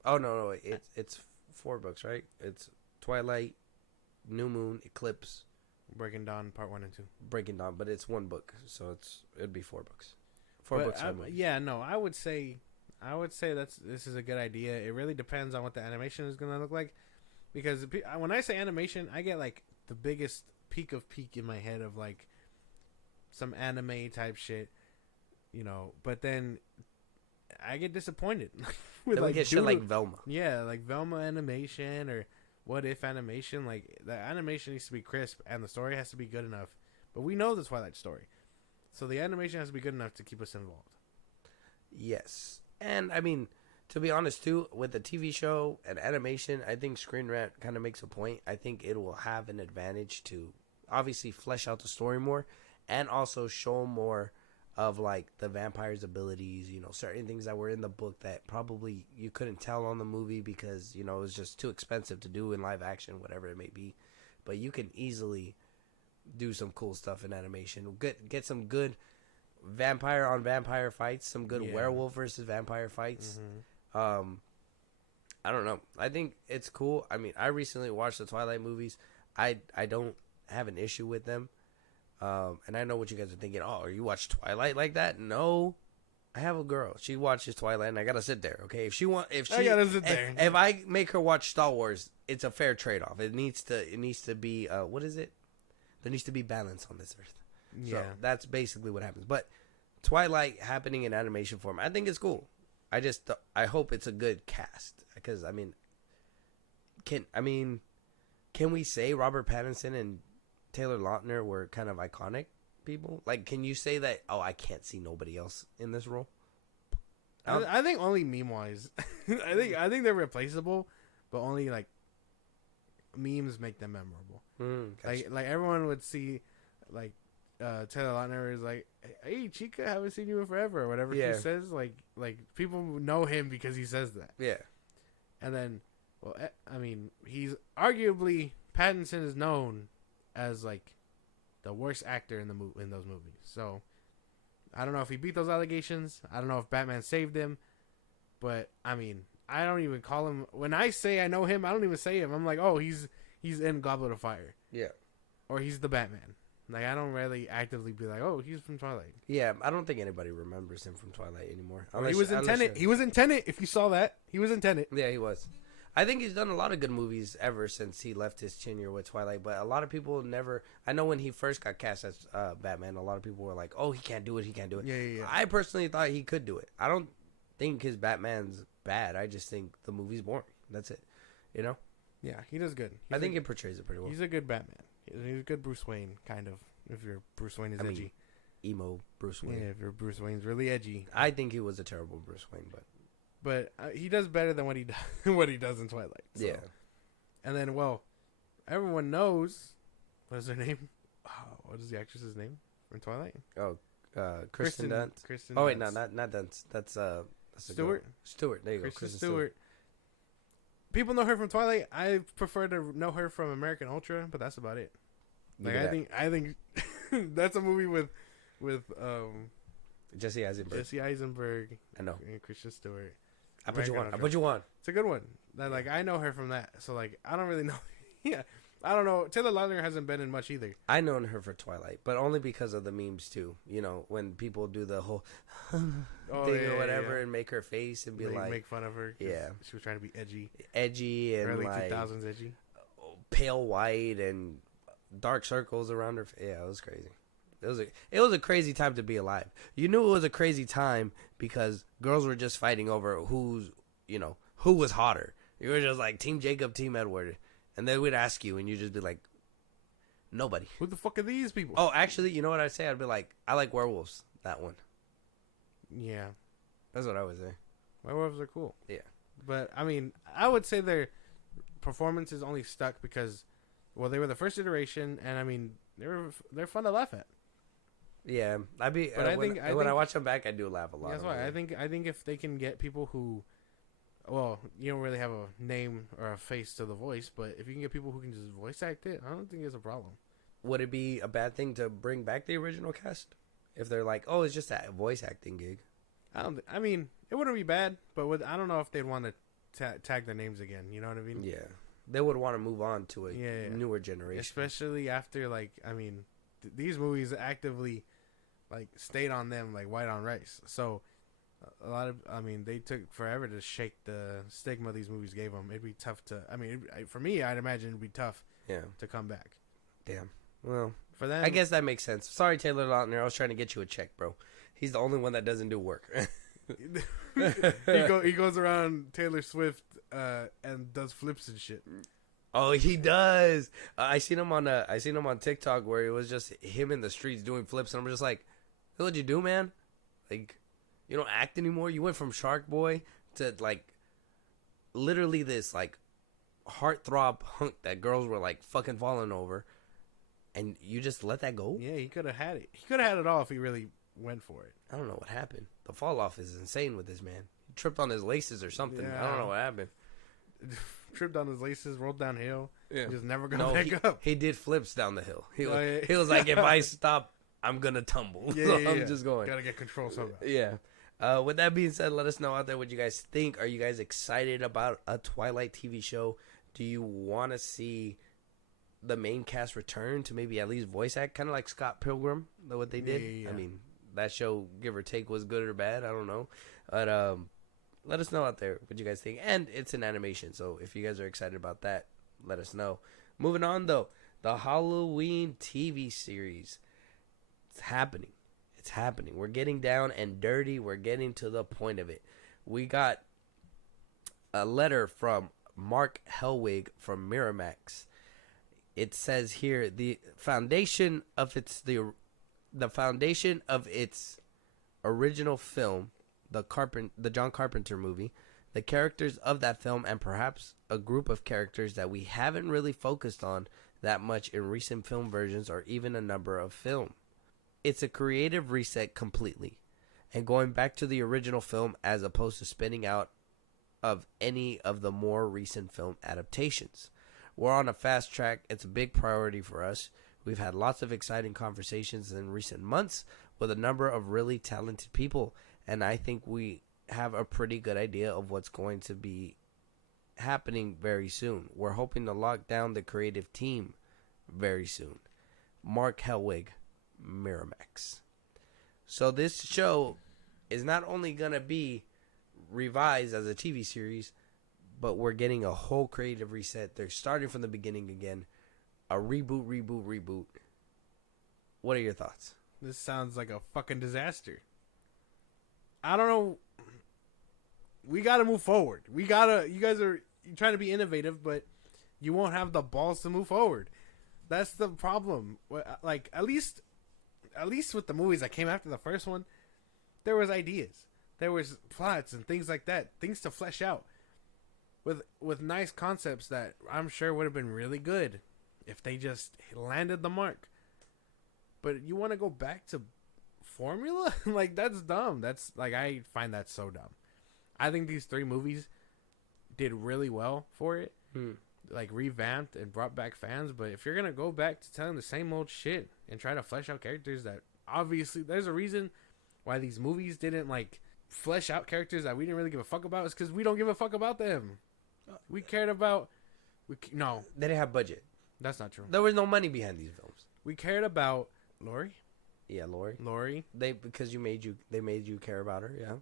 Oh no, it's 4 books, right? It's Twilight, New Moon, Eclipse, Breaking Dawn, Part 1 and 2. Breaking Dawn, but it's 1 book, so it'd be 4 books. 4 books. I would say this is a good idea. It really depends on what the animation is going to look like, because when I say animation, I get like the biggest peak in my head of like some anime type shit, you know. But then I get disappointed with then we get shit like Velma. Yeah, like Velma animation or What If animation. Like, the animation needs to be crisp and the story has to be good enough. But we know the Twilight story, so the animation has to be good enough to keep us involved. Yes, and I mean, to be honest too, with the TV show and animation, I think Screen Rant kind of makes a point. I think it will have an advantage to obviously flesh out the story more, and also show more of like the vampire's abilities, you know, certain things that were in the book that probably you couldn't tell on the movie because, you know, it was just too expensive to do in live action, whatever it may be. But you can easily do some cool stuff in animation. Get some good vampire on vampire fights, some good werewolf versus vampire fights. Mm-hmm. I don't know. I think it's cool. I mean, I recently watched the Twilight movies. I don't have an issue with them. And I know what you guys are thinking. Oh, you watch Twilight like that? No, I have a girl. She watches Twilight, and I gotta sit there. Okay, if I make her watch Star Wars, it's a fair trade off. It needs to be what is it? There needs to be balance on this earth. Yeah, so that's basically what happens. But Twilight happening in animation form, I think it's cool. I hope it's a good cast because can we say Robert Pattinson and Taylor Lautner were kind of iconic people? Like, can you say that? Oh, I can't see nobody else in this role. I think only meme wise. I think they're replaceable, but only like memes make them memorable. Gotcha. Like everyone would see, like Taylor Lautner is like, "Hey, Chica, haven't seen you in forever," or whatever she says. Like people know him because he says that. Yeah. And then, well, I mean, he's arguably Pattinson is known as like the worst actor in those movies. So I don't know if he beat those allegations. I don't know if Batman saved him. But I mean, I don't even call him, when I say I know him, I don't even say him. I'm like, oh, he's in Goblet of Fire. Yeah. Or he's the Batman. Like, I don't really actively be like, oh, he's from Twilight. Yeah, I don't think anybody remembers him from Twilight anymore. He was in Tenet. He was in Tenet. If you saw that, he was in Tenet. Yeah, he was. I think he's done a lot of good movies ever since he left his tenure with Twilight, but a lot of people never... I know when he first got cast as Batman, a lot of people were like, oh, he can't do it, Yeah. I personally thought he could do it. I don't think his Batman's bad. I just think the movie's boring. That's it. You know? Yeah, he does good. I think he portrays it pretty well. He's a good Batman. He's a good Bruce Wayne, kind of, if your Bruce Wayne is edgy. Emo Bruce Wayne. Yeah, if your Bruce Wayne's really edgy. I think he was a terrible Bruce Wayne, but he does better than what he does in Twilight. So. Yeah. And then, well, everyone knows, what is her name? What is the actress's name from Twilight? Oh, Kristen Dunst. Oh wait, no, not Dunst. That's Stewart. Stewart. There you go. Kristen Stewart. People know her from Twilight. I prefer to know her from American Ultra, but that's about it. Like I think that's a movie with Jesse Eisenberg. I know. And Kristen Stewart. I put you on. It's a good one. Like I know her from that. So like I don't really know. Yeah. I don't know. Taylor Lautner hasn't been in much either. I known her for Twilight, but only because of the memes too. You know, when people do the whole thing or whatever and make her face and be like make fun of her. Yeah, she was trying to be edgy and early like 2000s edgy, pale white and dark circles around her. Yeah, it was crazy. It was a crazy time to be alive. You knew it was a crazy time because girls were just fighting over who was hotter. You were just like Team Jacob, Team Edward. And they would ask you, and you'd just be like, nobody. Who the fuck are these people? Oh, actually, you know what I'd say? I'd be like, I like werewolves. That one. Yeah. That's what I would say. Werewolves are cool. Yeah. But, I mean, I would say their performances only stuck because, well, they were the first iteration, and, I mean, they're fun to laugh at. Yeah. When I watch them back, I do laugh a lot. That's why. I think if they can get people who... Well, you don't really have a name or a face to the voice, but if you can get people who can just voice act it, I don't think it's a problem. Would it be a bad thing to bring back the original cast? If they're like, oh, it's just a voice acting gig. I mean, it wouldn't be bad, but I don't know if they'd want to tag their names again. You know what I mean? Yeah. They would want to move on to a newer generation. Especially after, like, I mean, these movies actively, like, stayed on them like white on rice. So... they took forever to shake the stigma these movies gave them. It'd be tough to, for me, I'd imagine it'd be tough to come back. Damn. Well, for them, I guess that makes sense. Sorry, Taylor Lautner. I was trying to get you a check, bro. He's the only one that doesn't do work. he goes around Taylor Swift and does flips and shit. Oh, he does. I seen him on TikTok where it was just him in the streets doing flips, and I'm just like, what'd you do, man? Like, you don't act anymore. You went from Shark Boy to like literally this like heartthrob hunk that girls were like fucking falling over. and you just let that go. Yeah, he could have had it. He could have had it all if he really went for it. I don't know what happened. The fall off is insane with this man. He tripped on his laces or something. Yeah. I don't know what happened. Tripped on his laces, rolled downhill. Yeah. Just never got back up. He did flips down the hill. He was like, if I stop, I'm gonna tumble. Yeah, So yeah, I'm just going. Gotta get control somehow. Yeah. With that being said, let us know out there what you guys think. Are you guys excited about a Twilight TV show? Do you want to see the main cast return to maybe at least voice act, kind of like Scott Pilgrim, what they did? Yeah. I mean, that show, give or take, was good or bad. I don't know. But let us know out there what you guys think. And it's an animation, so if you guys are excited about that, let us know. Moving on, though, the Halloween TV series. It's happening. It's happening. We're getting down and dirty. We're getting to the point of it. We got a letter from Mark Helwig from Miramax. It says here the foundation of its original film, the John Carpenter movie, the characters of that film, and perhaps a group of characters that we haven't really focused on that much in recent film versions or even a number of film. It's a creative reset completely, and going back to the original film as opposed to spinning out of any of the more recent film adaptations. We're on a fast track. It's a big priority for us. We've had lots of exciting conversations in recent months with a number of really talented people, and I think we have a pretty good idea of what's going to be happening very soon. We're hoping to lock down the creative team very soon. Mark Helwig, Miramax. So this show is not only going to be revised as a TV series, but we're getting a whole creative reset. They're starting from the beginning again. A reboot. What are your thoughts? This sounds like a fucking disaster. I don't know. We gotta move forward. You guys are trying to be innovative, but you won't have the balls to move forward. That's the problem. Like, at least with the movies that came after the first one, there was ideas. There was plots and things like that. Things to flesh out. With nice concepts that I'm sure would have been really good if they just landed the mark. But you want to go back to formula? Like, that's dumb. That's like, I find that so dumb. I think these 3 movies did really well for it. Like, revamped and brought back fans. But if you're going to go back to telling the same old shit and try to flesh out characters that obviously there's a reason why these movies didn't like flesh out characters that we didn't really give a fuck about, is because we don't give a fuck about them. We cared about... No. They didn't have budget. That's not true. There was no money behind these films. We cared about Lori. Yeah, Lori. Because they made you care about her, yeah.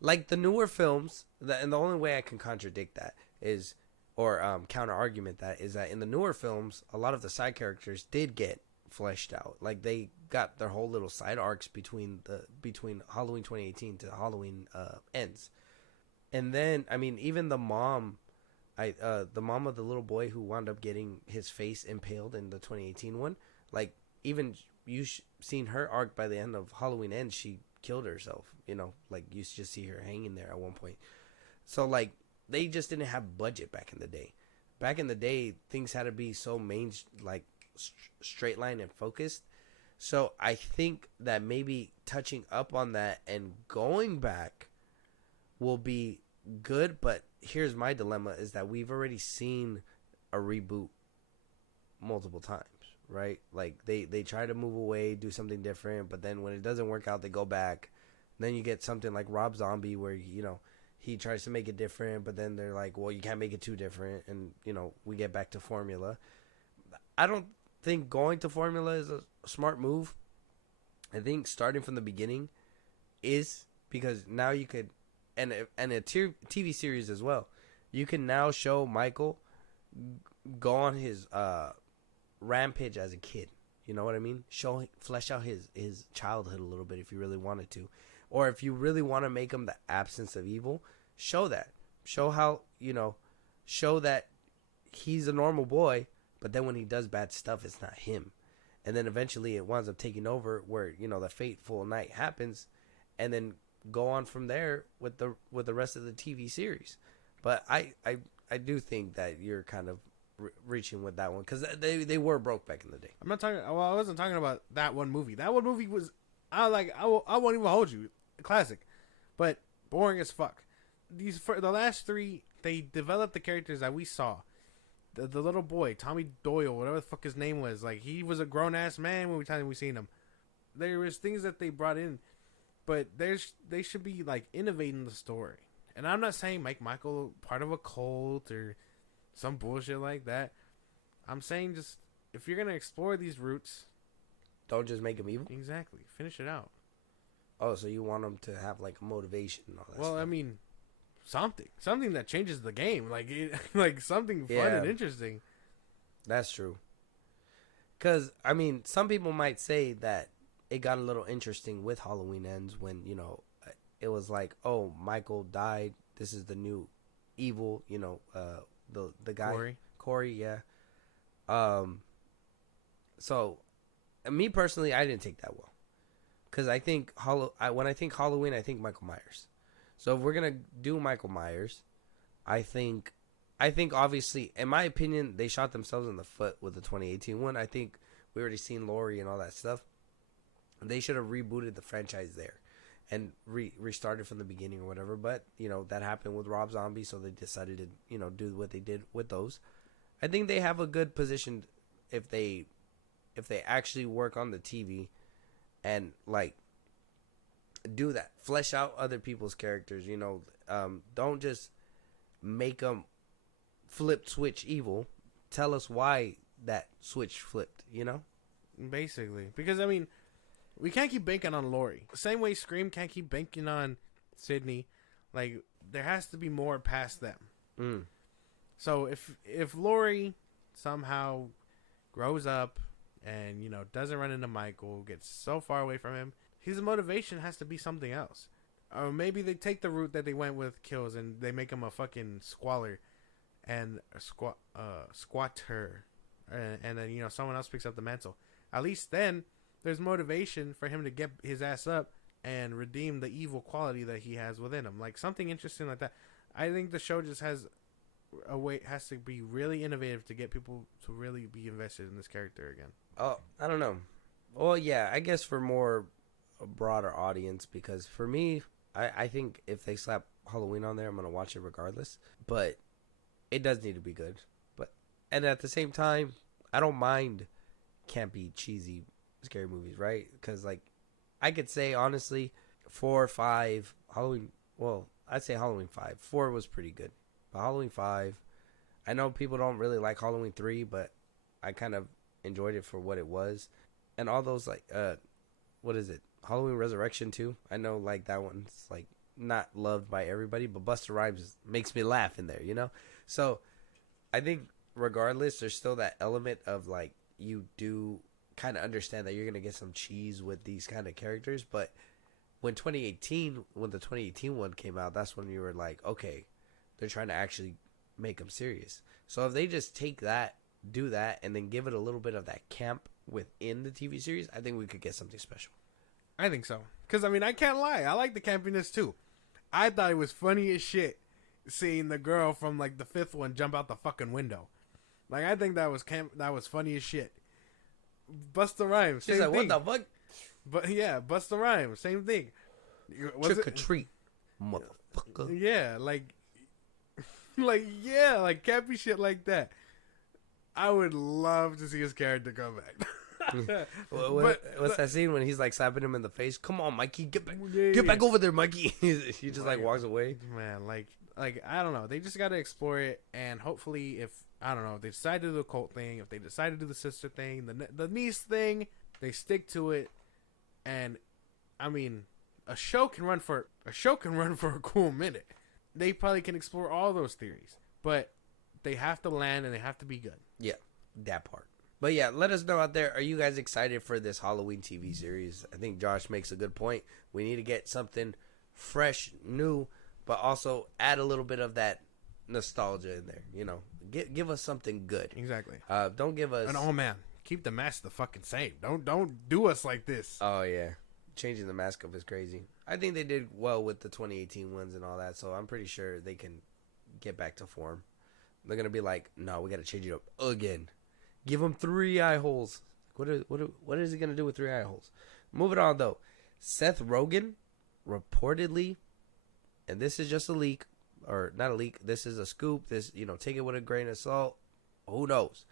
Like the newer films, and the only way I can contradict that is, or counter argument that, is that in the newer films, a lot of the side characters did get fleshed out. Like, they got their whole little side arcs between Halloween 2018 to Halloween Ends. And then, I mean, even the mom... the mom of the little boy who wound up getting his face impaled in the 2018 one, like, even seen her arc by the end of Halloween Ends, she killed herself, like, you just see her hanging there at one point. So, like, they just didn't have budget back in the day. Back in the day, things had to be so straight line and focused. So I think that maybe touching up on that and going back will be good, but here's my dilemma, is that we've already seen a reboot multiple times, right? Like, they try to move away, do something different, but then when it doesn't work out, they go back. Then you get something like Rob Zombie, where he tries to make it different, but then they're like, well, you can't make it too different, and we get back to formula. I don't think going to formula is a smart move. I think starting from the beginning is, because now you could, and a TV series as well, you can now show Michael go on his rampage as a kid. You know what I mean? Flesh out his childhood a little bit if you really wanted to. Or if you really want to make him the absence of evil, show that. Show how, show that he's a normal boy, but then when he does bad stuff, it's not him. And then eventually it winds up taking over, where, the fateful night happens, and then go on from there with the rest of the TV series. But I do think that you're kind of reaching with that one because they were broke back in the day. I'm not talking. Well, I wasn't talking about that one movie. That one movie was, I won't even hold you, classic, but boring as fuck. For the last three, they developed the characters that we saw. The little boy, Tommy Doyle, whatever the fuck his name was, like he was a grown ass man when we seen him. There was things that they brought in, but they should be like innovating the story. And I'm not saying make Michael part of a cult or some bullshit like that. I'm saying just if you're gonna explore these routes, don't just make him evil. Exactly, finish it out. Oh, so you want him to have like a motivation and all that? Well, stuff. I mean, something that changes the game, like something fun and interesting. That's true. Because I mean, some people might say that it got a little interesting with Halloween Ends when it was like, oh, Michael died. This is the new evil. The guy Corey, yeah. So, me personally, I didn't take that well, because I think when I think Halloween, I think Michael Myers. So if we're gonna do Michael Myers, I think obviously, in my opinion, they shot themselves in the foot with the 2018 one. I think we already seen Laurie and all that stuff. They should have rebooted the franchise there and restarted from the beginning or whatever. But that happened with Rob Zombie, so they decided to do what they did with those. I think they have a good position if they actually work on the TV and like do that, flesh out other people's characters. Don't just make them flip switch evil. Tell us why that switch flipped. Basically, because I mean, we can't keep banking on Laurie. Same way Scream can't keep banking on Sydney. Like, there has to be more past them. So if Laurie somehow grows up and doesn't run into Michael, gets so far away from him, his motivation has to be something else. Or maybe they take the route that they went with Kills and they make him a fucking squatter and a squatter, and then someone else picks up the mantle. At least then there's motivation for him to get his ass up and redeem the evil quality that he has within him. Like something interesting like that. I think the show just has to be really innovative to get people to really be invested in this character again. Oh, I don't know. Well, yeah, I guess for a broader audience, because for me, I think if they slap Halloween on there, I'm going to watch it regardless. But it does need to be good. And at the same time, I don't mind campy, cheesy, scary movies, right? Because, like, I could say, honestly, 4 or 5, Halloween, well, I'd say Halloween 5. 4 was pretty good. But Halloween 5, I know people don't really like Halloween 3, but I kind of enjoyed it for what it was. And all those, like, what is it? Halloween Resurrection 2. I know, like, that one's, like, not loved by everybody, but Busta Rhymes makes me laugh in there, So, I think, regardless, there's still that element of, like, you do kind of understand that you're going to get some cheese with these kind of characters. But when the 2018 one came out, that's when you were like, okay, they're trying to actually make them serious. So if they just take that, do that, and then give it a little bit of that camp within the TV series, I think we could get something special. I think so. Because, I mean, I can't lie. I like the campiness, too. I thought it was funny as shit seeing the girl from, like, the 5th one jump out the fucking window. Like, I think that was funny as shit. Busta Rhymes, same She's like, thing. what the fuck? But yeah, Busta Rhymes, same thing. Trick or treat, motherfucker. Yeah, like campy shit like that. I would love to see his character come back. What's that scene when he's like slapping him in the face? Come on, Mikey, get back over there, Mikey. He just like walks away. Man, like I don't know. They just got to explore it, and hopefully, if they decide to do the cult thing, if they decide to do the sister thing, the niece thing, they stick to it. And I mean, a show can run for a cool minute. They probably can explore all those theories, but they have to land and they have to be good. Yeah, that part. But yeah, let us know out there. Are you guys excited for this Halloween TV series? I think Josh makes a good point. We need to get something fresh, new, but also add a little bit of that nostalgia in there. Give us something good. Exactly. Don't give us. And oh man, keep the mask the fucking same. Don't do us like this. Oh yeah, changing the mask up is crazy. I think they did well with the 2018 ones and all that, so I'm pretty sure they can get back to form. They're gonna be like, no, we gotta change it up again. Give him 3 eye holes. What is he gonna do with 3 eye holes? Moving on though, Seth Rogen reportedly, and this is just a leak, or not a leak. This is a scoop. This, take it with a grain of salt. Who knows?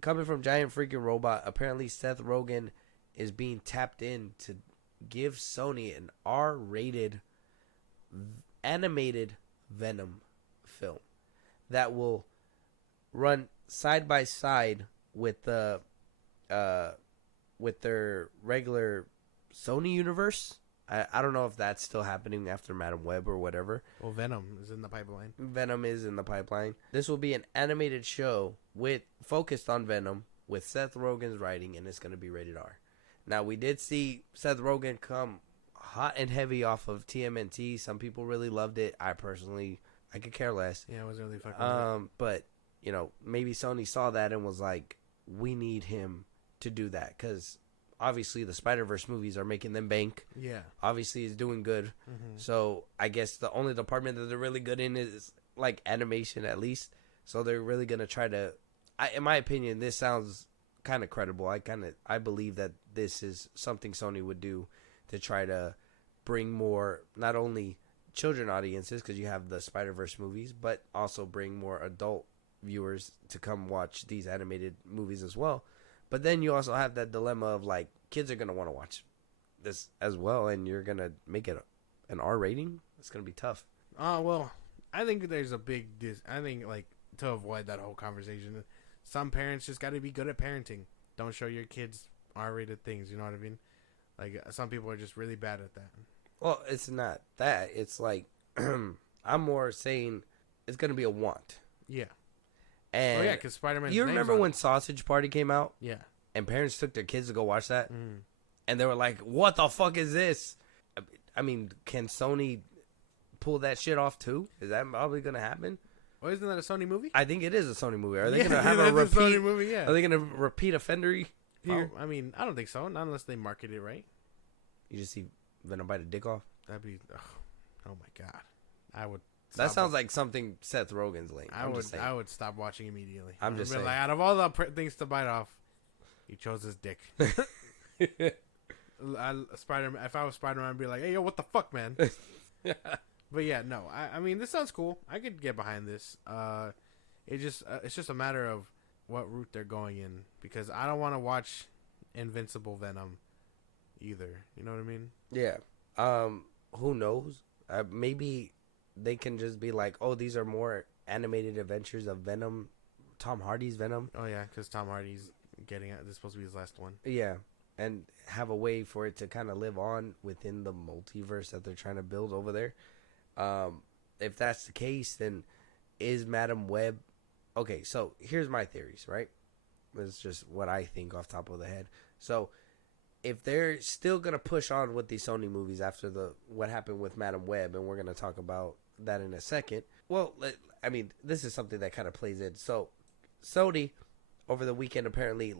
Coming from Giant Freaking Robot, apparently Seth Rogen is being tapped in to give Sony an R-rated animated Venom film that will run side by side with with their regular Sony universe. I don't know if that's still happening after Madam Web or whatever. Well, Venom is in the pipeline. Venom is in the pipeline. This will be an animated show focused on Venom with Seth Rogen's writing, and it's going to be rated R. Now, we did see Seth Rogen come hot and heavy off of TMNT. Some people really loved it. I could care less. Yeah, it was really fucking but, maybe Sony saw that and was like, we need him to do that, because obviously the Spider-Verse movies are making them bank. Yeah. Obviously it's doing good. Mm-hmm. So I guess the only department that they're really good in is like animation, at least. So they're really going to try to, in my opinion, this sounds kind of credible. I believe that this is something Sony would do to try to bring more, not only children audiences, because you have the Spider-Verse movies, but also bring more adult viewers to come watch these animated movies as well. But then you also have that dilemma of, like, kids are going to want to watch this as well, and you're going to make it an R rating? It's going to be tough. Well, I think there's a big I think, like, to avoid that whole conversation, some parents just got to be good at parenting. Don't show your kids R-rated things, you know what I mean? Like, some people are just really bad at that. Well, it's not that. It's like, I'm more saying it's going to be a want. Yeah. And yeah, because Spider-Man. You remember when Sausage Party came out? Yeah. And parents took their kids to go watch that? And they were like, what the fuck is this? I mean, can Sony pull that shit off too? Is that probably going to happen? Well, isn't that a Sony movie? I think it is a Sony movie. Are they going to have a repeat? Sony movie, yeah. Are they going to repeat offender here? Well, I mean, I don't think so. Not unless they market it right. You just see Venom bite a dick off? That'd be... Oh my God. I would... That sounds like something Seth Rogen's link. I would stop watching immediately. I'm just saying. Like, out of all the things to bite off, he chose his dick. Spider-Man. If I was Spider-Man, I'd be like, "Hey, yo, what the fuck, man?" But yeah, no. I mean, this sounds cool. I could get behind this. It's just a matter of what route they're going in, because I don't want to watch Invincible Venom either. You know what I mean? Yeah. Who knows? Maybe they can just be like, oh, these are more animated adventures of Venom, Tom Hardy's Venom. Oh, yeah, because Tom Hardy's getting it. This is supposed to be his last one. Yeah, and have a way for it to kind of live on within the multiverse that they're trying to build over there. If that's the case, then is Madam Web... Okay, so here's my theories, right? This is just what I think off the top of the head. So if they're still going to push on with these Sony movies after what happened with Madam Web, and we're going to talk about that in a second. Well, I mean, this is something that kind of plays in. So Sony, over the weekend, apparently,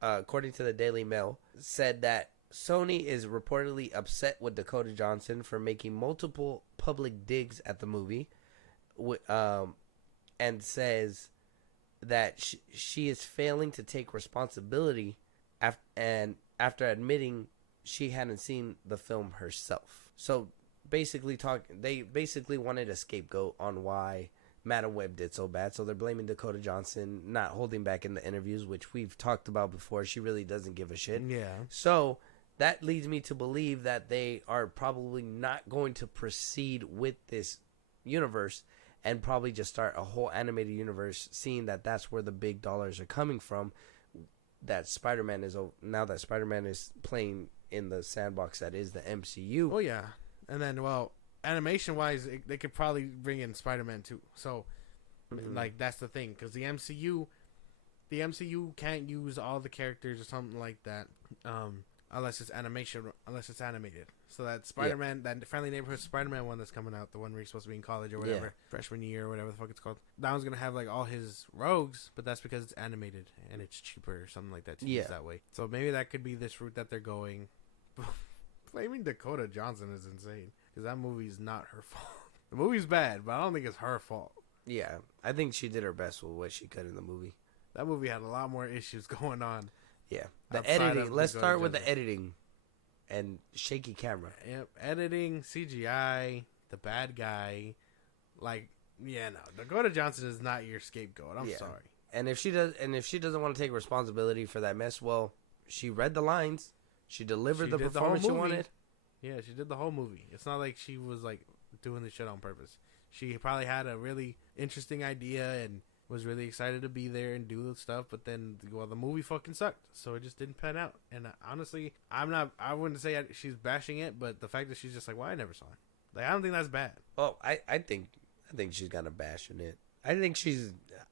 according to the Daily Mail, said that Sony is reportedly upset with Dakota Johnson for making multiple public digs at the movie, and says that she is failing to take responsibility after admitting she hadn't seen the film herself. So they basically wanted a scapegoat on why Madam Web did so bad. So they're blaming Dakota Johnson, not holding back in the interviews, which we've talked about before. She really doesn't give a shit. Yeah. So that leads me to believe that they are probably not going to proceed with this universe and probably just start a whole animated universe, seeing that that's where the big dollars are coming from. That Spider-Man is playing in the sandbox that is the MCU. Oh, yeah. And then, well, animation-wise, they could probably bring in Spider-Man, too. So, like, that's the thing. Because the MCU can't use all the characters or something like that unless it's animated. So that Spider-Man, that Friendly Neighborhood Spider-Man one that's coming out, the one where he's supposed to be in college or whatever, freshman year or whatever the fuck it's called, that one's going to have, like, all his rogues, but that's because it's animated and it's cheaper or something like that to use that way. So maybe that could be this route that they're going. Blaming Dakota Johnson is insane, because that movie's not her fault. The movie's bad, but I don't think it's her fault. Yeah, I think she did her best with what she could in the movie. That movie had a lot more issues going on. Yeah, the editing. Let's start with the editing and shaky camera. Yep, editing, CGI, the bad guy. Like, yeah, no, Dakota Johnson is not your scapegoat. I'm sorry. And if she doesn't want to take responsibility for that mess, well, she read the lines. She delivered the performance she wanted. Yeah, she did the whole movie. It's not like she was like doing the shit on purpose. She probably had a really interesting idea and was really excited to be there and do the stuff, but then, well, the movie fucking sucked, so it just didn't pan out. And honestly, I wouldn't say she's bashing it, but the fact that she's just like, well, I never saw it. Like, I don't think that's bad. Oh, I think she's gonna bash in it.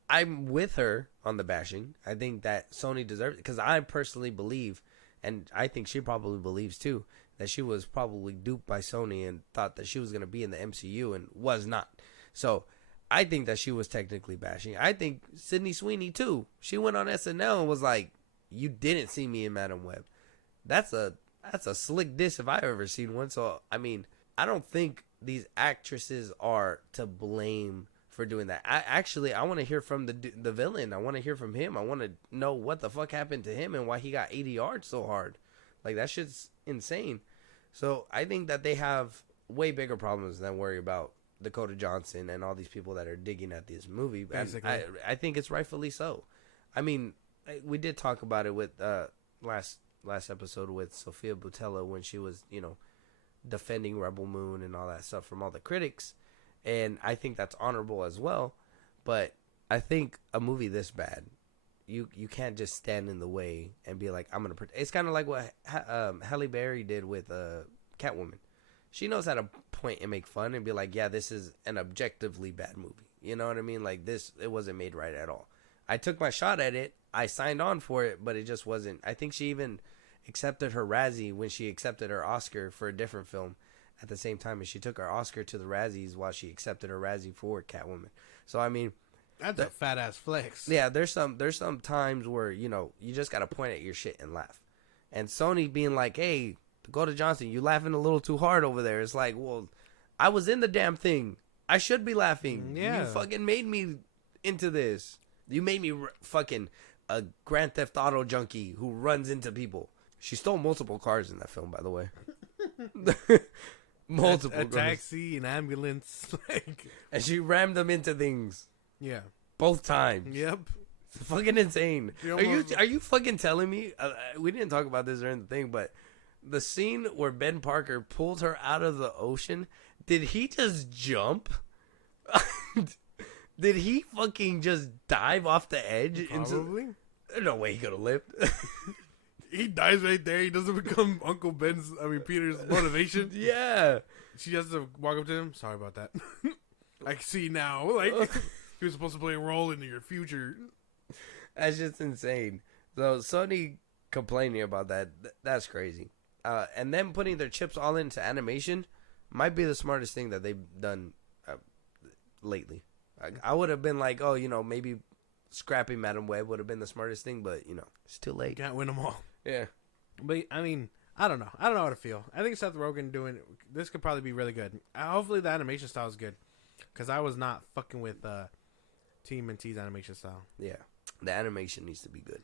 I'm with her on the bashing. I think that Sony deserves it, because I personally believe, and I think she probably believes too, that she was probably duped by Sony and thought that she was gonna be in the MCU and was not. So I think that she was technically bashing. I think Sydney Sweeney too. She went on SNL and was like, "You didn't see me in Madam Web." That's a slick diss if I've ever seen one. So I mean, I don't think these actresses are to blame for doing that. I want to hear from the villain. I want to hear from him. I want to know what the fuck happened to him and why he got 80 yards so hard. Like, that shit's insane. So I think that they have way bigger problems than worry about Dakota Johnson and all these people that are digging at this movie. I think it's rightfully so. I mean, we did talk about it with last episode with Sophia Boutella when she was, defending Rebel Moon and all that stuff from all the critics, and I think that's honorable as well. But I think a movie this bad, you can't just stand in the way and be like, I'm gonna. It's kind of like what Halle Berry did with Catwoman. She knows how to point and make fun and be like, yeah, this is an objectively bad movie. You know what I mean? Like, it wasn't made right at all. I took my shot at it. I signed on for it, but it just wasn't. I think she even accepted her Razzie when she accepted her Oscar for a different film at the same time as she took her Oscar to the Razzies while she accepted her Razzie for Catwoman. So, I mean, that's a fat ass flex. Yeah, there's some times where, you just got to point at your shit and laugh. And Sony being like, hey, Dakota Johnson, you laughing a little too hard over there. It's like, well, I was in the damn thing. I should be laughing. Yeah. You fucking made me into this. You made me fucking a Grand Theft Auto junkie who runs into people. She stole multiple cars in that film, by the way. Multiple. A taxi, an ambulance, and she rammed them into things. Yeah, both times. Yep, it's fucking insane. Are you fucking telling me? We didn't talk about this or anything, but the scene where Ben Parker pulled her out of the ocean, did he just jump? Did he fucking just dive off the edge? Probably. No way he could have lived. He dies right there. He doesn't become Peter's motivation. Yeah. She has to walk up to him. Sorry about that. I see now. Like, he was supposed to play a role in your future. That's just insane. So, Sony complaining about that's crazy. And them putting their chips all into animation might be the smartest thing that they've done lately. I would have been like, maybe scrapping Madam Web would have been the smartest thing, but, it's too late. You can't win them all. Yeah. But, I mean, I don't know. I don't know how to feel. I think Seth Rogen doing this could probably be really good. Hopefully the animation style is good, because I was not fucking with Team and T's animation style. Yeah. The animation needs to be good.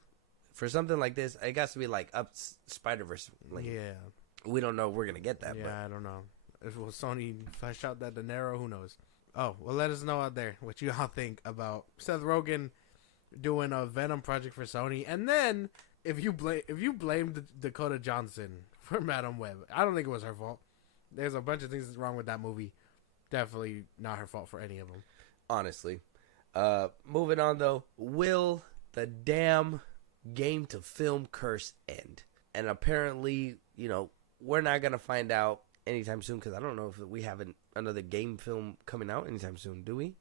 For something like this, it got to be like up Spider-Verse. Yeah. We don't know if we're going to get that. Yeah, but. I don't know. If Sony flesh out that dinero, who knows? Oh, well, let us know out there what you all think about Seth Rogen doing a Venom project for Sony. And then, if you blame Dakota Johnson for Madam Web, I don't think it was her fault. There's a bunch of things wrong with that movie. Definitely not her fault for any of them. Honestly. Moving on, though. Will the damn game to film curse end? And apparently, we're not going to find out anytime soon, because I don't know if we have another game film coming out anytime soon, do we?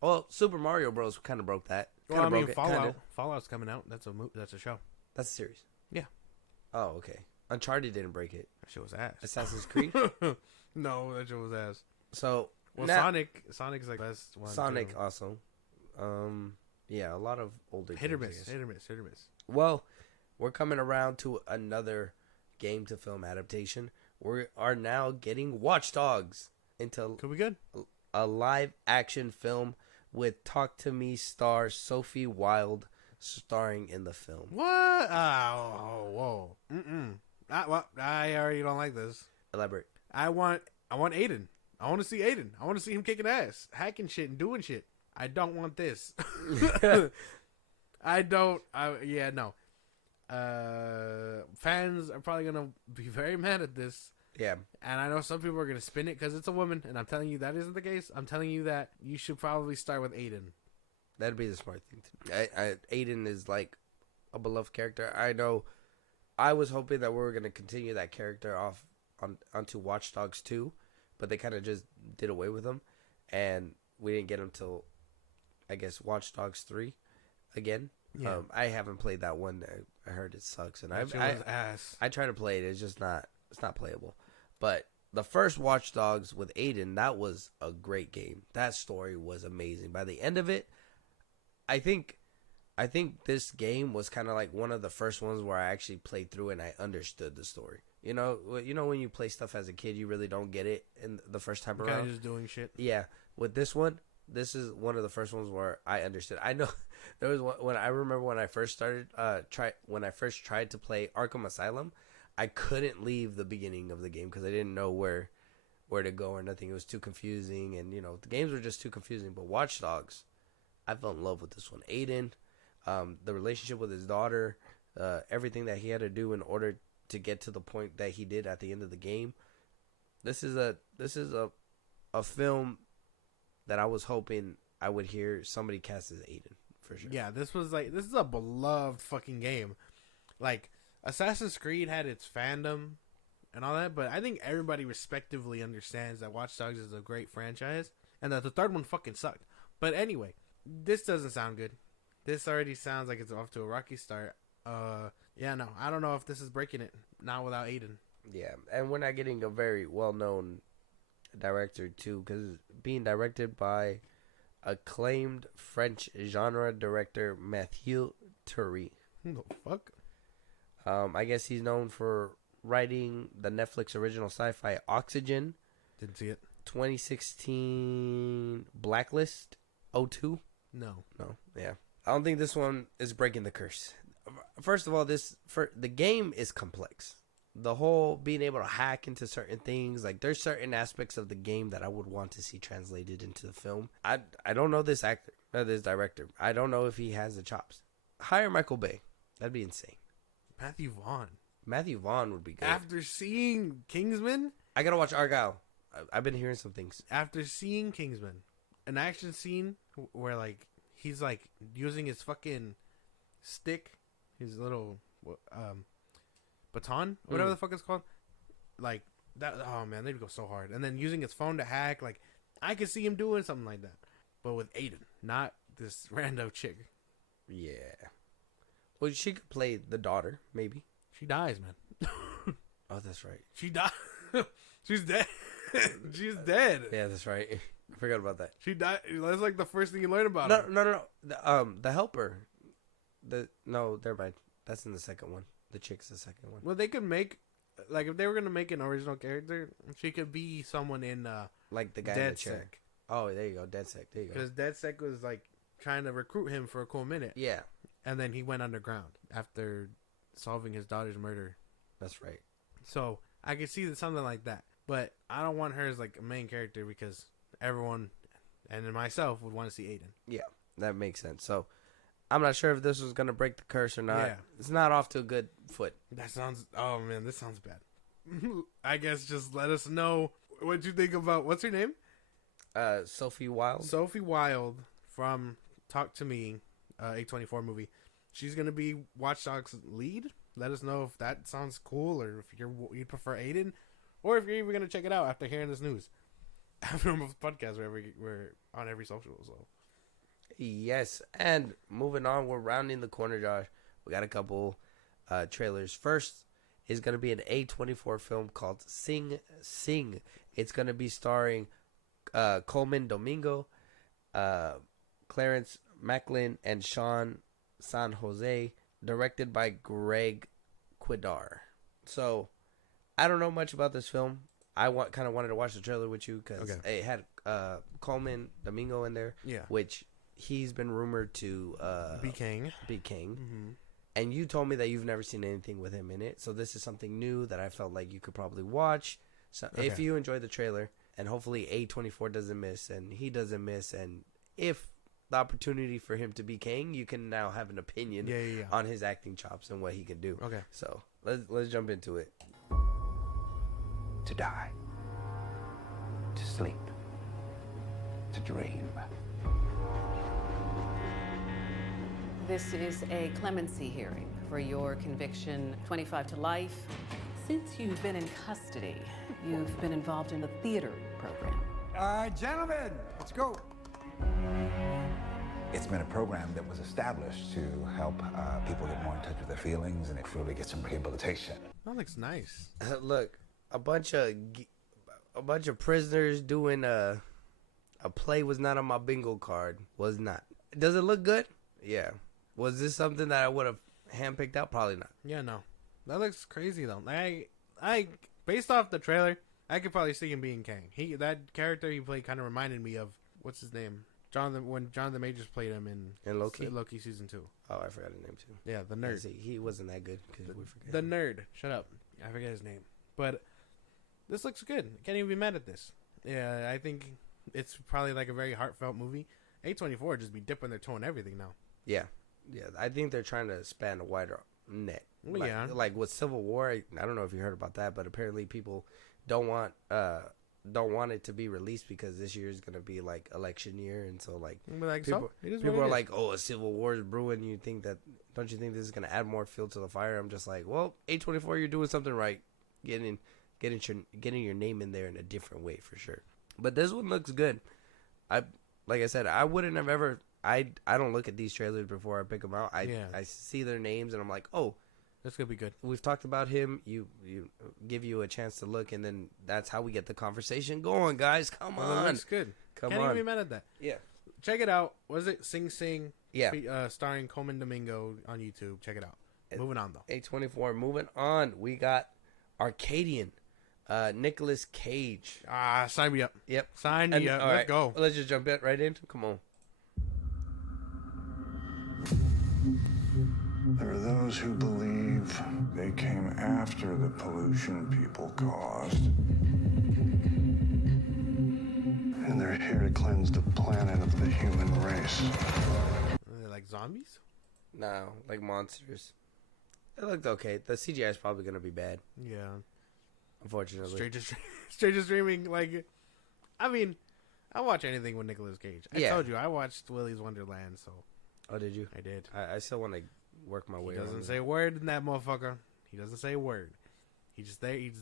Well, Super Mario Bros. Kind of broke that. Fallout's coming out. That's a show. That's a series. Yeah. Oh, okay. Uncharted didn't break it. That shit was ass. Assassin's Creed? No, that shit was ass. So, Sonic's like best one. Sonic too. also. Yeah, a lot of older hit or games, miss. Well, we're coming around to another game to film adaptation. We are now getting Watch Dogs into could be good. A live action film with Talk to Me star Sophie Wilde starring in the film. What? Oh, whoa. I already don't like this. Elaborate. I want Aiden. I want to see Aiden. I want to see him kicking ass, hacking shit, and doing shit. I don't want this. No. Fans are probably gonna be very mad at this. Yeah. And I know some people are gonna spin it because it's a woman, and I'm telling you that isn't the case. I'm telling you that you should probably start with Aiden. That'd be the smart thing to do. Aiden is like a beloved character. I know. I was hoping that we were gonna continue that character off onto Watch Dogs 2, but they kind of just did away with him, and we didn't get him till, I guess, Watch Dogs 3 again. Yeah. I haven't played that one. I heard it sucks, and I try to play it. It's just not. It's not playable. But the first Watch Dogs with Aiden, that was a great game. That story was amazing. By the end of it, I think this game was kind of like one of the first ones where I actually played through and I understood the story. You know when you play stuff as a kid, you really don't get it in the first time around. Kind of just doing shit. Yeah. With this one, this is one of the first ones where I understood. I know there was one when I remember when I first started when I first tried to play Arkham Asylum, I couldn't leave the beginning of the game because I didn't know where to go or nothing. It was too confusing, and the games were just too confusing. But Watch Dogs, I fell in love with this one. Aiden, the relationship with his daughter, everything that he had to do in order to get to the point that he did at the end of the game. This is a film that I was hoping I would hear somebody cast as Aiden for sure. Yeah, this is a beloved fucking game. Like, Assassin's Creed had its fandom and all that, but I think everybody respectively understands that Watch Dogs is a great franchise and that the third one fucking sucked. But anyway, this doesn't sound good. This already sounds like it's off to a rocky start. No, I don't know if this is breaking it. Not without Aiden. Yeah, and we're not getting a very well-known director too, because being directed by acclaimed French genre director Mathieu Turi. Who the fuck? I guess he's known for writing the Netflix original sci-fi Oxygen. Didn't see it. 2016 Blacklist 02. No. Yeah. I don't think this one is breaking the curse. First of all, the game is complex. The whole being able to hack into certain things, like there's certain aspects of the game that I would want to see translated into the film. I don't know this director. I don't know if he has the chops. Hire Michael Bay. That'd be insane. Matthew Vaughn would be good. After seeing Kingsman, I gotta watch Argyle. I've been hearing some things. After seeing Kingsman, an action scene where like he's like using his fucking stick, his little baton, whatever the fuck it's called, like that. Oh man, they'd go so hard. And then using his phone to hack, like I could see him doing something like that, but with Aiden, not this random chick. Yeah. Well, she could play the daughter, maybe. She dies, man. Oh, that's right. She died. She's dead. She's dead. Yeah, that's right. I forgot about that. She died. That's like the first thing you learn about her. No. The helper. Never mind. That's in the second one. The chick's the second one. Well, they could make, like, if they were gonna make an original character, she could be someone in like the guy in the chair. Oh, there you go, DedSec. There you go. Because DedSec was like trying to recruit him for a cool minute. Yeah. And then he went underground after solving his daughter's murder. That's right. So I could see something like that, but I don't want her as like a main character because everyone, and then myself, would want to see Aiden. Yeah, that makes sense. So I'm not sure if this was gonna break the curse or not. Yeah. It's not off to a good foot. Oh man, this sounds bad. I guess just let us know what you think about, what's her name? Sophie Wilde. Sophie Wilde from Talk to Me, A24 movie. She's gonna be Watch Dogs lead. Let us know if that sounds cool, or if you'd prefer Aiden, or if you're even gonna check it out after hearing this news. After a podcast, we're on every social. So yes, and moving on, we're rounding the corner, Josh. We got a couple trailers. First is gonna be an A24 film called Sing Sing. It's gonna be starring Coleman Domingo, Clarence Macklin, and Sean San Jose, directed by Greg Quidar. So, I don't know much about this film. I kind of wanted to watch the trailer with you because it had Coleman Domingo in there. Yeah. Which he's been rumored to be King. Mm-hmm. And you told me that you've never seen anything with him in it. So this is something new that I felt like you could probably watch. So if you enjoyed the trailer, and hopefully A24 doesn't miss and he doesn't miss, and if the opportunity for him to be King, you can now have an opinion on his acting chops and what he can do. Okay. So let's jump into it. To die, to sleep, to dream. This is a clemency hearing for your conviction, 25 to life. Since you've been in custody, you've been involved in the theater program. Gentlemen, let's go. It's been a program that was established to help people get more in touch with their feelings and truly get some rehabilitation. That looks nice. Look, a bunch of prisoners doing a play was not on my bingo card. Was not. Does it look good? Yeah. Was this something that I would have handpicked out? Probably not. Yeah, no. That looks crazy though. I based off the trailer, I could probably see him being Kang. That character he played kind of reminded me of what's his name? Jonathan Majors played him in Loki season 2. Oh, I forgot his name too. Yeah, the nerd. See, he wasn't that good because we forget. The nerd. Shut up. I forget his name. But this looks good. I can't even be mad at this. Yeah, I think it's probably like a very heartfelt movie. A24 just be dipping their toe in everything now. Yeah. I think they're trying to span a wider net. Like with Civil War, I don't know if you heard about that, but apparently people don't want it to be released because this year is gonna be like election year, and so like people are like, oh, a Civil War is brewing. Don't you think this is gonna add more fuel to the fire? I'm just like, well, A24, you're doing something right, getting your name in there in a different way for sure. But this one looks good. Like I said, I wouldn't have ever. I don't look at these trailers before I pick them out. I see their names and I'm like, oh, that's gonna be good. We've talked about him. You give you a chance to look, and then that's how we get the conversation going, guys. Come on, it looks good. Can't even be mad at that. Yeah, check it out. Was it Sing Sing? Yeah, starring Coleman Domingo on YouTube. Check it out. Moving on though. A24. Moving on. We got Arcadian. Nicolas Cage. Sign me up. Yep, sign me up. Let's go. Let's just jump right in. Come on. There are those who believe they came after the pollution people caused. And they're here to cleanse the planet of the human race. Are they like zombies? No, like monsters. It looked okay. The CGI is probably going to be bad. Yeah. Unfortunately. Strangest Dreaming, like, I mean, I watch anything with Nicolas Cage. I told you, I watched Willy's Wonderland, so. Oh, did you? I did. I still want to work my way. He doesn't say a word in that motherfucker. He doesn't say a word. He just there. He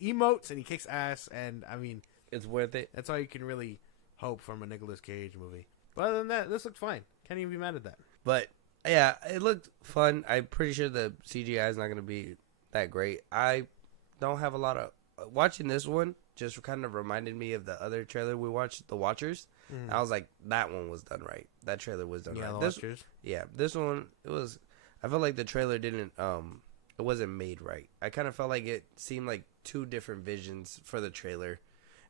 emotes and he kicks ass, and I mean, it's worth it. That's all you can really hope from a Nicolas Cage movie. But other than that, this looked fine. Can't even be mad at that. But yeah, it looked fun. I'm pretty sure the CGI is not going to be that great. I don't have a lot of watching this one. Just kind of reminded me of the other trailer we watched, The Watchers. Mm-hmm. I was like, that one was done right. That trailer was done right. The Watchers. Yeah, this one, it was. I felt like the trailer didn't. It wasn't made right. I kind of felt like it seemed like two different visions for the trailer,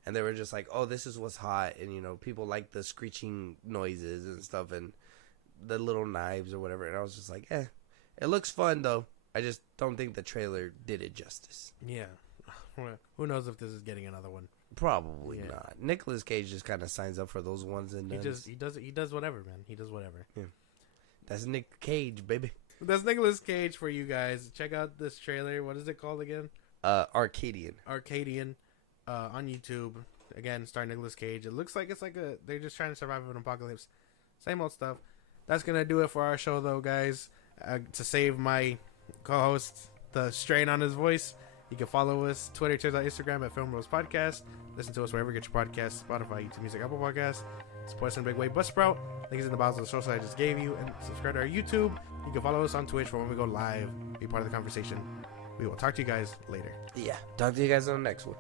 and they were just like, oh, this is what's hot, and people like the screeching noises and stuff, and the little knives or whatever. And I was just like, it looks fun though. I just don't think the trailer did it justice. Yeah. Who knows if this is getting another one? Probably not. Nicolas Cage just kind of signs up for those ones and he does whatever, man. He does whatever. Yeah. That's Nick Cage, baby. That's Nicolas Cage for you guys. Check out this trailer. What is it called again? Arcadian on YouTube. Again, starring Nicolas Cage. It looks like they're just trying to survive an apocalypse. Same old stuff. That's gonna do it for our show, though, guys. To save my co-host the strain on his voice, you can follow us Twitter, TikTok, Instagram at FilmBros Podcast. Listen to us wherever you get your podcasts: Spotify, YouTube Music, Apple Podcasts. Support us in a big way. Buzzsprout. Link is in the box of the social I just gave you. And subscribe to our YouTube. You can follow us on Twitch for when we go live. Be part of the conversation. We will talk to you guys later. Yeah. Talk to you guys on the next one.